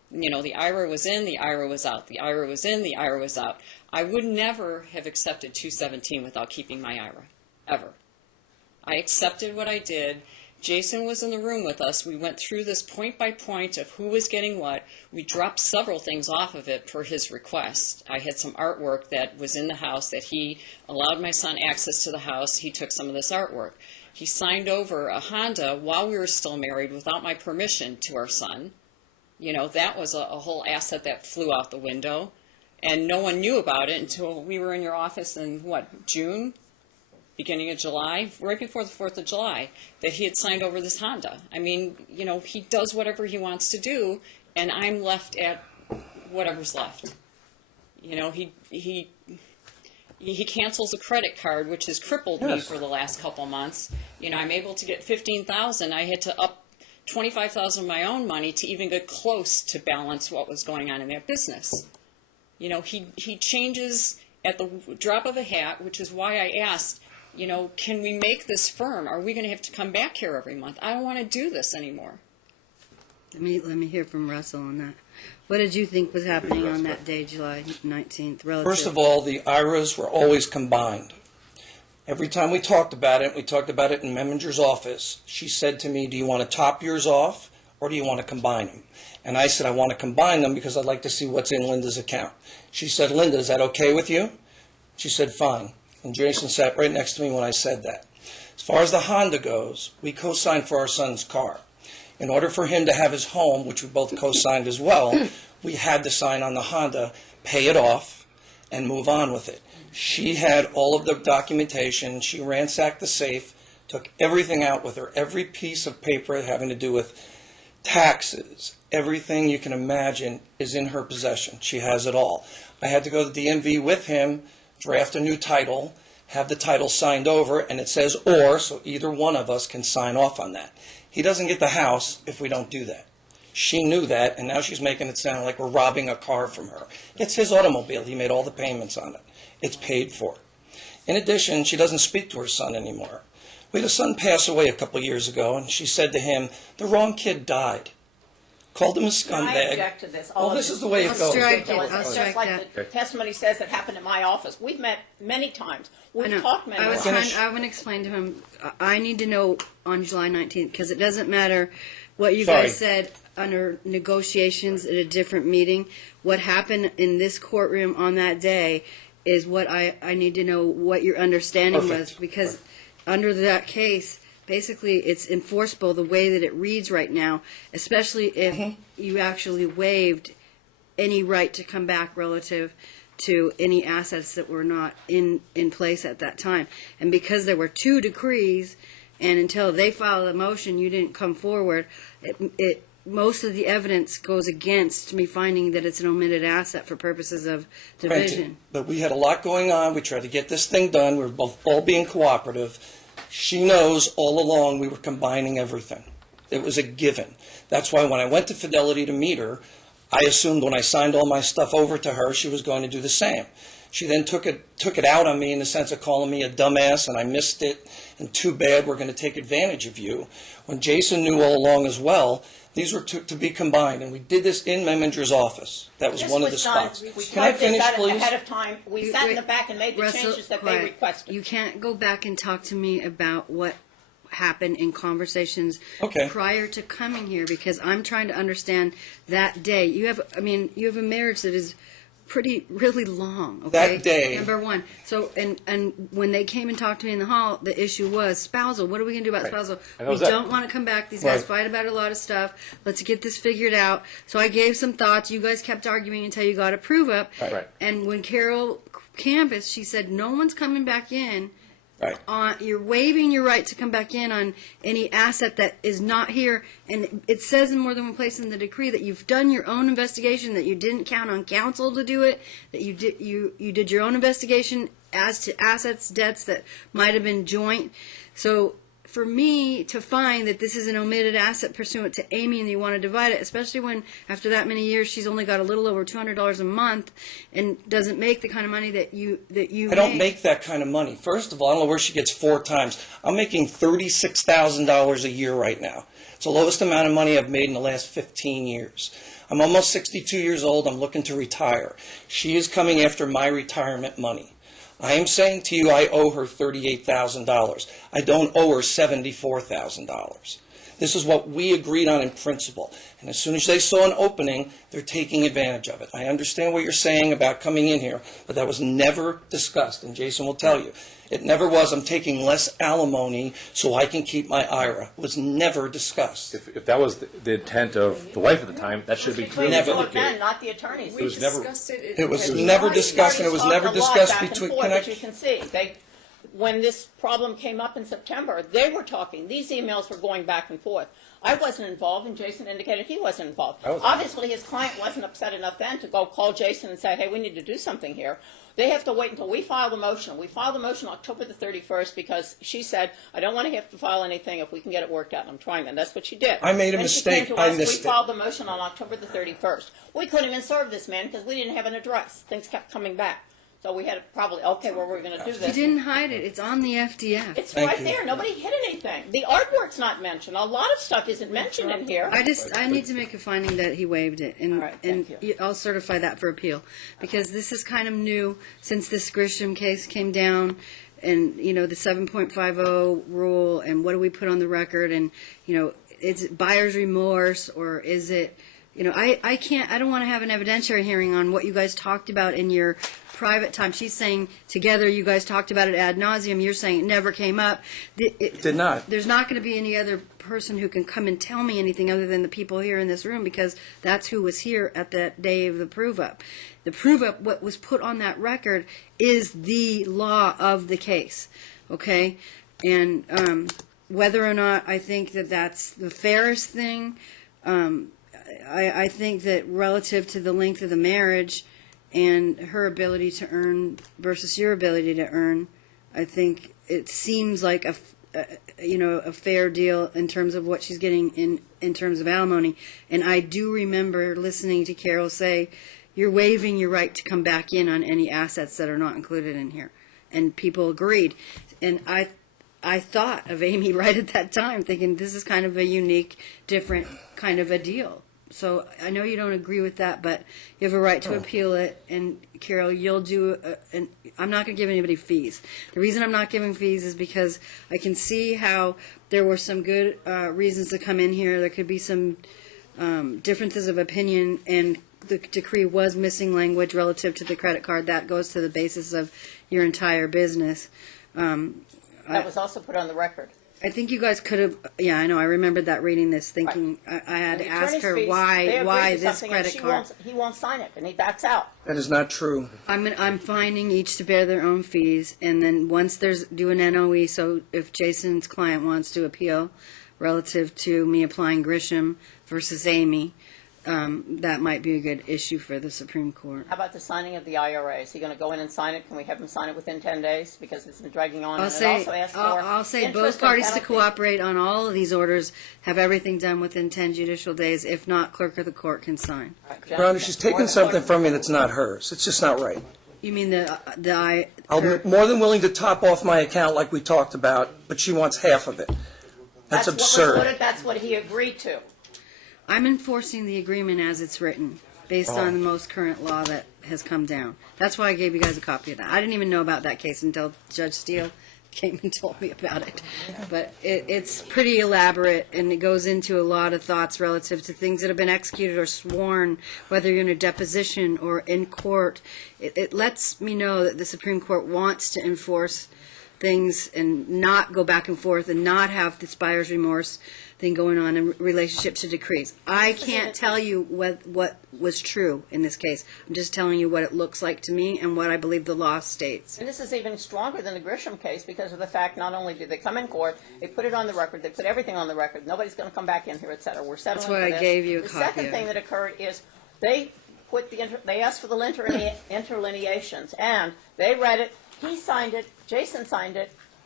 You know, the IRA was in, the IRA was out. The IRA was in, the IRA was out. I would never have accepted 217 without keeping my IRA, ever. I accepted what I did. Jason was in the room with us. We went through this point by point of who was getting what. We dropped several things off of it per his request. I had some artwork that was in the house that he allowed my son access to the house. He took some of this artwork. He signed over a Honda while we were still married without my permission to our son. You know, that was a whole asset that flew out the window. And no one knew about it until we were in your office in, what, June? Beginning of July, right before the 4th of July, that he had signed over this Honda. I mean, you know, he does whatever he wants to do, and I'm left at whatever's left. You know, he cancels a credit card, which has crippled me for the last couple months. You know, I'm able to get $15,000. I had to up $25,000 of my own money to even get close to balance what was going on in that business. You know, he changes at the drop of a hat, which is why I asked, you know, can we make this firm? Are we going to have to come back here every month? I don't want to do this anymore. Let me hear from Russell on that. What did you think was happening on that day, July 19th? First of all, the IRAs were always combined. Every time we talked about it in Memminger's office, she said to me, do you want to top yours off or do you want to combine them? And I said, I want to combine them because I'd like to see what's in Linda's account. She said, Linda, is that okay with you? She said, fine. And Jason sat right next to me when I said that. As far as the Honda goes, we co-signed for our son's car. In order for him to have his home, which we both co-signed as well, we had to sign on the Honda, pay it off, and move on with it. She had all of the documentation. She ransacked the safe, took everything out with her, every piece of paper having to do with taxes, everything you can imagine is in her possession. She has it all. I had to go to the DMV with him, draft a new title, have the title signed over, and it says or, so either one of us can sign off on that. He doesn't get the house if we don't do that. She knew that, and now she's making it sound like we're robbing a car from her. It's his automobile. He made all the payments on it. It's paid for. In addition, she doesn't speak to her son anymore. We had a son pass away a couple years ago, and she said to him, the wrong kid died. Called him a scumbag. I object to this. Well, this is the way it goes. It's just like the testimony says that happened in my office. We've met many times. We've talked many times. I would explain to him, I need to know on July 19th, because it doesn't matter what you guys said under negotiations at a different meeting. What happened in this courtroom on that day is what I need to know what your understanding was, because under that case, basically, it's enforceable the way that it reads right now, especially if you actually waived any right to come back relative to any assets that were not in place at that time. And because there were 2 decrees, and until they filed a motion, you didn't come forward, most of the evidence goes against me finding that it's an omitted asset for purposes of division. Granted, but we had a lot going on. We tried to get this thing done. We were both all being cooperative. She knows all along we were combining everything. It was a given. That's why when I went to Fidelity to meet her, I assumed when I signed all my stuff over to her, she was going to do the same. She then took it out on me in the sense of calling me a dumbass, and I missed it, and too bad, we're going to take advantage of you. When Jason knew all along as well, these were to be combined, and we did this in Memminger's office. That was one of the spots. Can I finish, please? Ahead of time. We sat in the back and made the changes that they requested. You can't go back and talk to me about what happened in conversations prior to coming here, because I'm trying to understand that day. You have a marriage that is really long. Okay? That day. Number one. So, and when they came and talked to me in the hall, the issue was spousal. What are we going to do about spousal? We don't want to come back. These guys fight about a lot of stuff. Let's get this figured out. So I gave some thoughts. You guys kept arguing until you got a prove up. Right. And when Carol canvassed, she said, no one's coming back in. Right. You're waiving your right to come back in on any asset that is not here, and it says in more than one place in the decree that you've done your own investigation, that you didn't count on counsel to do it, that you did your own investigation as to assets, debts that might have been joint. So for me to find that this is an omitted asset pursuant to Amy and you want to divide it, especially when after that many years she's only got a little over $200 a month and doesn't make the kind of money that you I don't make that kind of money. First of all, I don't know where she gets 4 times. I'm making $36,000 a year right now. It's the lowest amount of money I've made in the last 15 years. I'm almost 62 years old. I'm looking to retire. She is coming after my retirement money. I am saying to you, I owe her $38,000. I don't owe her $74,000. This is what we agreed on in principle. And as soon as they saw an opening, they're taking advantage of it. I understand what you're saying about coming in here, but that was never discussed. And Jason will tell you, it never was, I'm taking less alimony so I can keep my IRA. It was never discussed. If that was the intent of the wife at the time, that should be Between clearly the two indicated. men, not the attorneys. It was never. It was never discussed, and it was never discussed between. But you can see, when this problem came up in September, they were talking. These emails were going back and forth. I wasn't involved, and Jason indicated he wasn't involved. Obviously, his client wasn't upset enough then to go call Jason and say, hey, we need to do something here. They have to wait until we file the motion. We filed the motion October the 31st because she said, I don't want to have to file anything if we can get it worked out. And I'm trying, and that's what she did. I made a Then mistake. She came to I us, missed it. We filed the motion on October the 31st. We couldn't even serve this man because we didn't have an address. Things kept coming back. So we had to probably, okay, well, we're going to do this. You didn't hide it. It's on the FDF. It's Thank right you. there. Nobody hid anything. The artwork's not mentioned. A lot of stuff isn't mentioned in here. I need to make a finding that he waived it, and All right, thank you. I'll certify that for appeal, because this is kind of new since this Grisham case came down, and the 7.50 rule, and what do we put on the record, and it's buyer's remorse, or is it, I don't want to have an evidentiary hearing on what you guys talked about in your private time. She's saying together you guys talked about it ad nauseum. You're saying it never came up. It did not. There's not going to be any other person who can come and tell me anything other than the people here in this room, because that's who was here at that day of the prove-up. The prove-up, what was put on that record, is the law of the case, okay? And whether or not I think that that's the fairest thing, I think that relative to the length of the marriage and her ability to earn versus your ability to earn, I think it seems like a fair deal in terms of what she's getting in terms of alimony. And I do remember listening to Carol say, you're waiving your right to come back in on any assets that are not included in here. And people agreed. And I thought of Amy right at that time, thinking this is kind of a unique, different kind of a deal. So I know you don't agree with that, but you have a right to appeal it. And Carol, you'll do. I'm not going to give anybody fees. The reason I'm not giving fees is because I can see how there were some good reasons to come in here. There could be some differences of opinion, and the decree was missing language relative to the credit card. That goes to the basis of your entire business. That was also put on the record. I think you guys could have. Yeah, I know. I remembered that reading this, thinking I had to ask her why this credit card. He won't sign it, and he backs out. That is not true. I'm finding each to bear their own fees, and then once do an NOE. So if Jason's client wants to appeal relative to me applying Grisham versus Amy, that might be a good issue for the Supreme Court. How about the signing of the IRA? Is he going to go in and sign it? Can we have him sign it within 10 days? Because it's been dragging on. I'll say both parties to cooperate on all of these orders, have everything done within 10 judicial days. If not, clerk of the court can sign. Rhonda, she's taking something from me that's not hers. It's just not right. You mean I'll be more than willing to top off my account like we talked about, but she wants half of it. That's absurd. That's what he agreed to. I'm enforcing the agreement as it's written, based on the most current law that has come down. That's why I gave you guys a copy of that. I didn't even know about that case until Judge Steele came and told me about it. But it's pretty elaborate, and it goes into a lot of thoughts relative to things that have been executed or sworn, whether you're in a deposition or in court. It lets me know that the Supreme Court wants to enforce things and not go back and forth and not have this buyer's remorse thing going on in relationship to decrees. I can't tell you what was true in this case. I'm just telling you what it looks like to me and what I believe the law states. And this is even stronger than the Grisham case because of the fact not only did they come in court, they put it on the record, they put everything on the record. Nobody's going to come back in here, et cetera. We're settling That's why for I this. gave you a the copy second of thing it. that occurred is they asked for the interlineations, and they read it. He signed it. Jason signed it.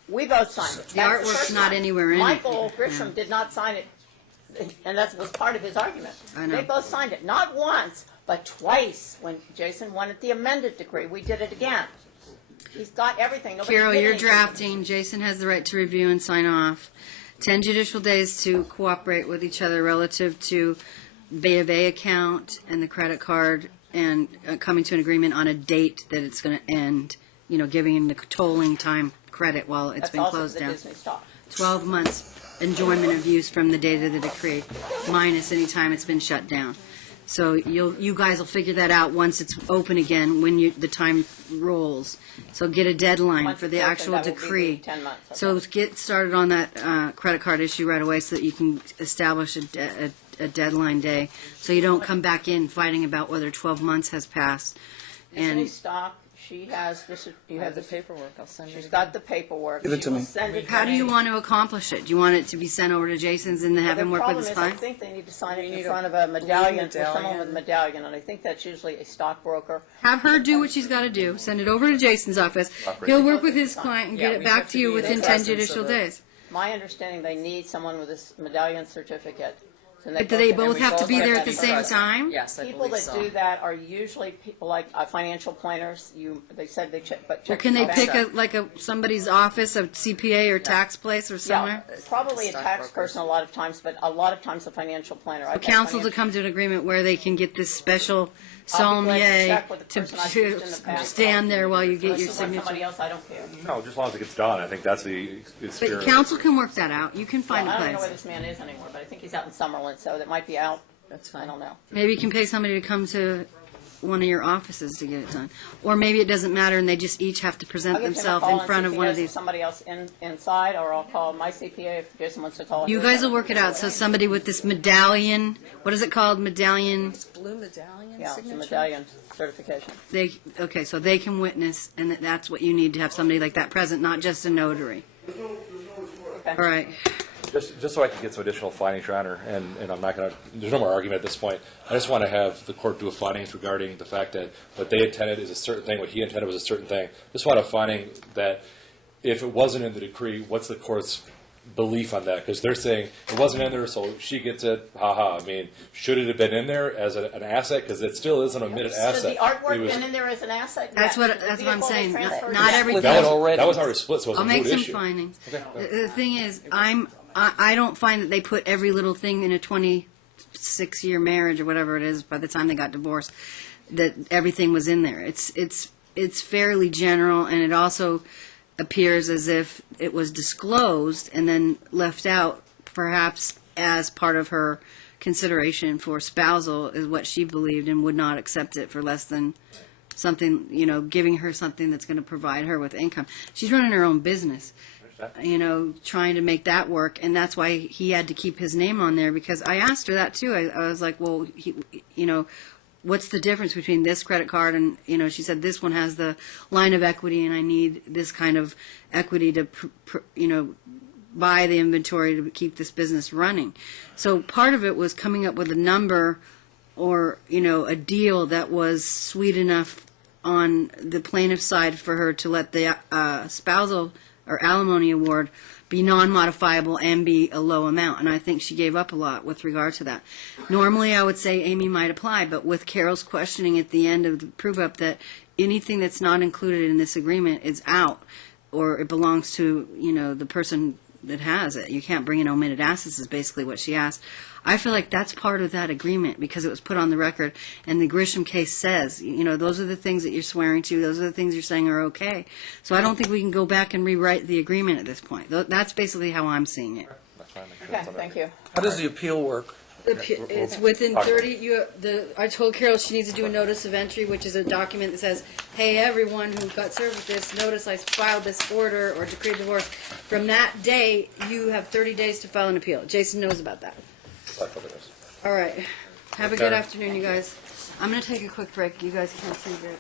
We both signed it. The That's artwork's first not one. anywhere in it. Michael Grisham did not sign it, and that was part of his argument. I know. They both signed it, not once, but twice. When Jason wanted the amended decree, we did it again. He's got everything. Nobody Carol, did you're anything. drafting. Jason has the right to review and sign off. 10 judicial days to cooperate with each other relative to B of A account and the credit card, and coming to an agreement on a date that it's going to end, giving him the tolling time credit while it's That's been also closed the down. Disney stock. 12 months enjoyment of use from the date of the decree, minus any time it's been shut down. So you guys will figure that out once it's open again, when the time rolls. So get a deadline Once for the it's open, actual that will be the decree. 10 months, okay. So get started on that credit card issue right away so that you can establish a deadline day, so you don't come back in fighting about whether 12 months has passed. Disney And stock, she has this. You I have have the this. paperwork, I'll send She's it. got the paperwork. Give it She to will me. Send it how do to you me. want to accomplish it? Do you want it to be sent over to Jason's and have The him work with problem his is, I client? think they need to sign it in need front a of a medallion, blue or someone medallion. with a medallion, and I think that's usually a stockbroker. Have her do what she's got to do. Send it over to Jason's office. He'll work with his client and Yeah, get it we back have to to you be within the 10 presence of judicial the- days. My understanding, they need someone with this medallion certificate. So But do they and both we have to be have there to at the be same present. time? Yes, I People believe that so. do that are usually people like financial planners. They said they check, but Well, check. can they the pick bank. somebody's office, a CPA or tax place or somewhere? Yeah, probably a tax Stockbrokers. person a lot of times, but a lot of times a financial planner. I've had Council to financial- come to an agreement where they can get this special I'll be glad to sommelier check with the to person I've used in the past. stand there while you get Unless your you want somebody signature. else, I don't care. No, just as long as it gets done, I think that's the But spirit. council can work that out. You can find I a don't know where place. this man is anymore, but I think he's out in Summerlin, so that might be out. That's I fine. don't know. Maybe you can pay somebody to come to one of your offices to get it done. Or maybe it doesn't matter and they just each have to I'll present give him a themselves call in and front see of if he one of knows these. somebody else inside, or I'll call my CPA if Jason wants to call. You guys will work it out. So somebody with this medallion, what is it called? Medallion. Blue medallion Yeah, it's a signature? medallion certification. Okay, so they can witness, and that's what you need to have somebody like that present, not just a notary. Okay. All right. Just so I can get some additional findings, Your Honor, and I'm not going to, there's no more argument at this point. I just want to have the court do a findings regarding the fact that what they intended is a certain thing, what he intended was a certain thing. Just want a finding that if it wasn't in the decree, what's the court's belief on that? Because they're saying it wasn't in there, so she gets it, ha-ha. I mean, should it have been in there as an asset? Because it still is an omitted Should asset. the artwork It was- been in there as an asset? That's Yes. what The I'm vehicle was saying. transferred? Not Yes. everything. That already. That was already split, so it was I'll a make moot some issue. findings. Okay. The thing is, I don't find that they put every little thing in a 26-year marriage or whatever it is by the time they got divorced, that everything was in there. It's fairly general, and it also appears as if it was disclosed and then left out, perhaps as part of her consideration for spousal, is what she believed, and would not accept it for less than something, giving her something that's going to provide her with income. She's running her own business, trying to make that work, and that's why he had to keep his name on there, because I asked her that too. I was like, well, what's the difference between this credit card and, she said this one has the line of equity and I need this kind of equity to, buy the inventory to keep this business running. So part of it was coming up with a number or, a deal that was sweet enough on the plaintiff's side for her to let the spousal or alimony award be non-modifiable and be a low amount. And I think she gave up a lot with regard to that. Normally, I would say Amy might apply, but with Carol's questioning at the end of the prove-up that anything that's not included in this agreement is out, or it belongs to, the person that has it. You can't bring in omitted assets is basically what she asked. I feel like that's part of that agreement because it was put on the record, and the Grisham case says, those are the things that you're swearing to, those are the things you're saying are okay. So I don't think we can go back and rewrite the agreement at this point. That's basically how I'm seeing it. That's fine. Make sure Okay, it's on there. thank you. How does the appeal work? It's within 30. I told Carol she needs to do a notice of entry, which is a document that says, "Hey, everyone who got served with this notice, I filed this order or decreed divorce. From that day, you have 30 days to file an appeal." Jason knows about that. That's what it is. All right. Have a good afternoon, you guys. I'm going to take a quick break. You guys can't see that.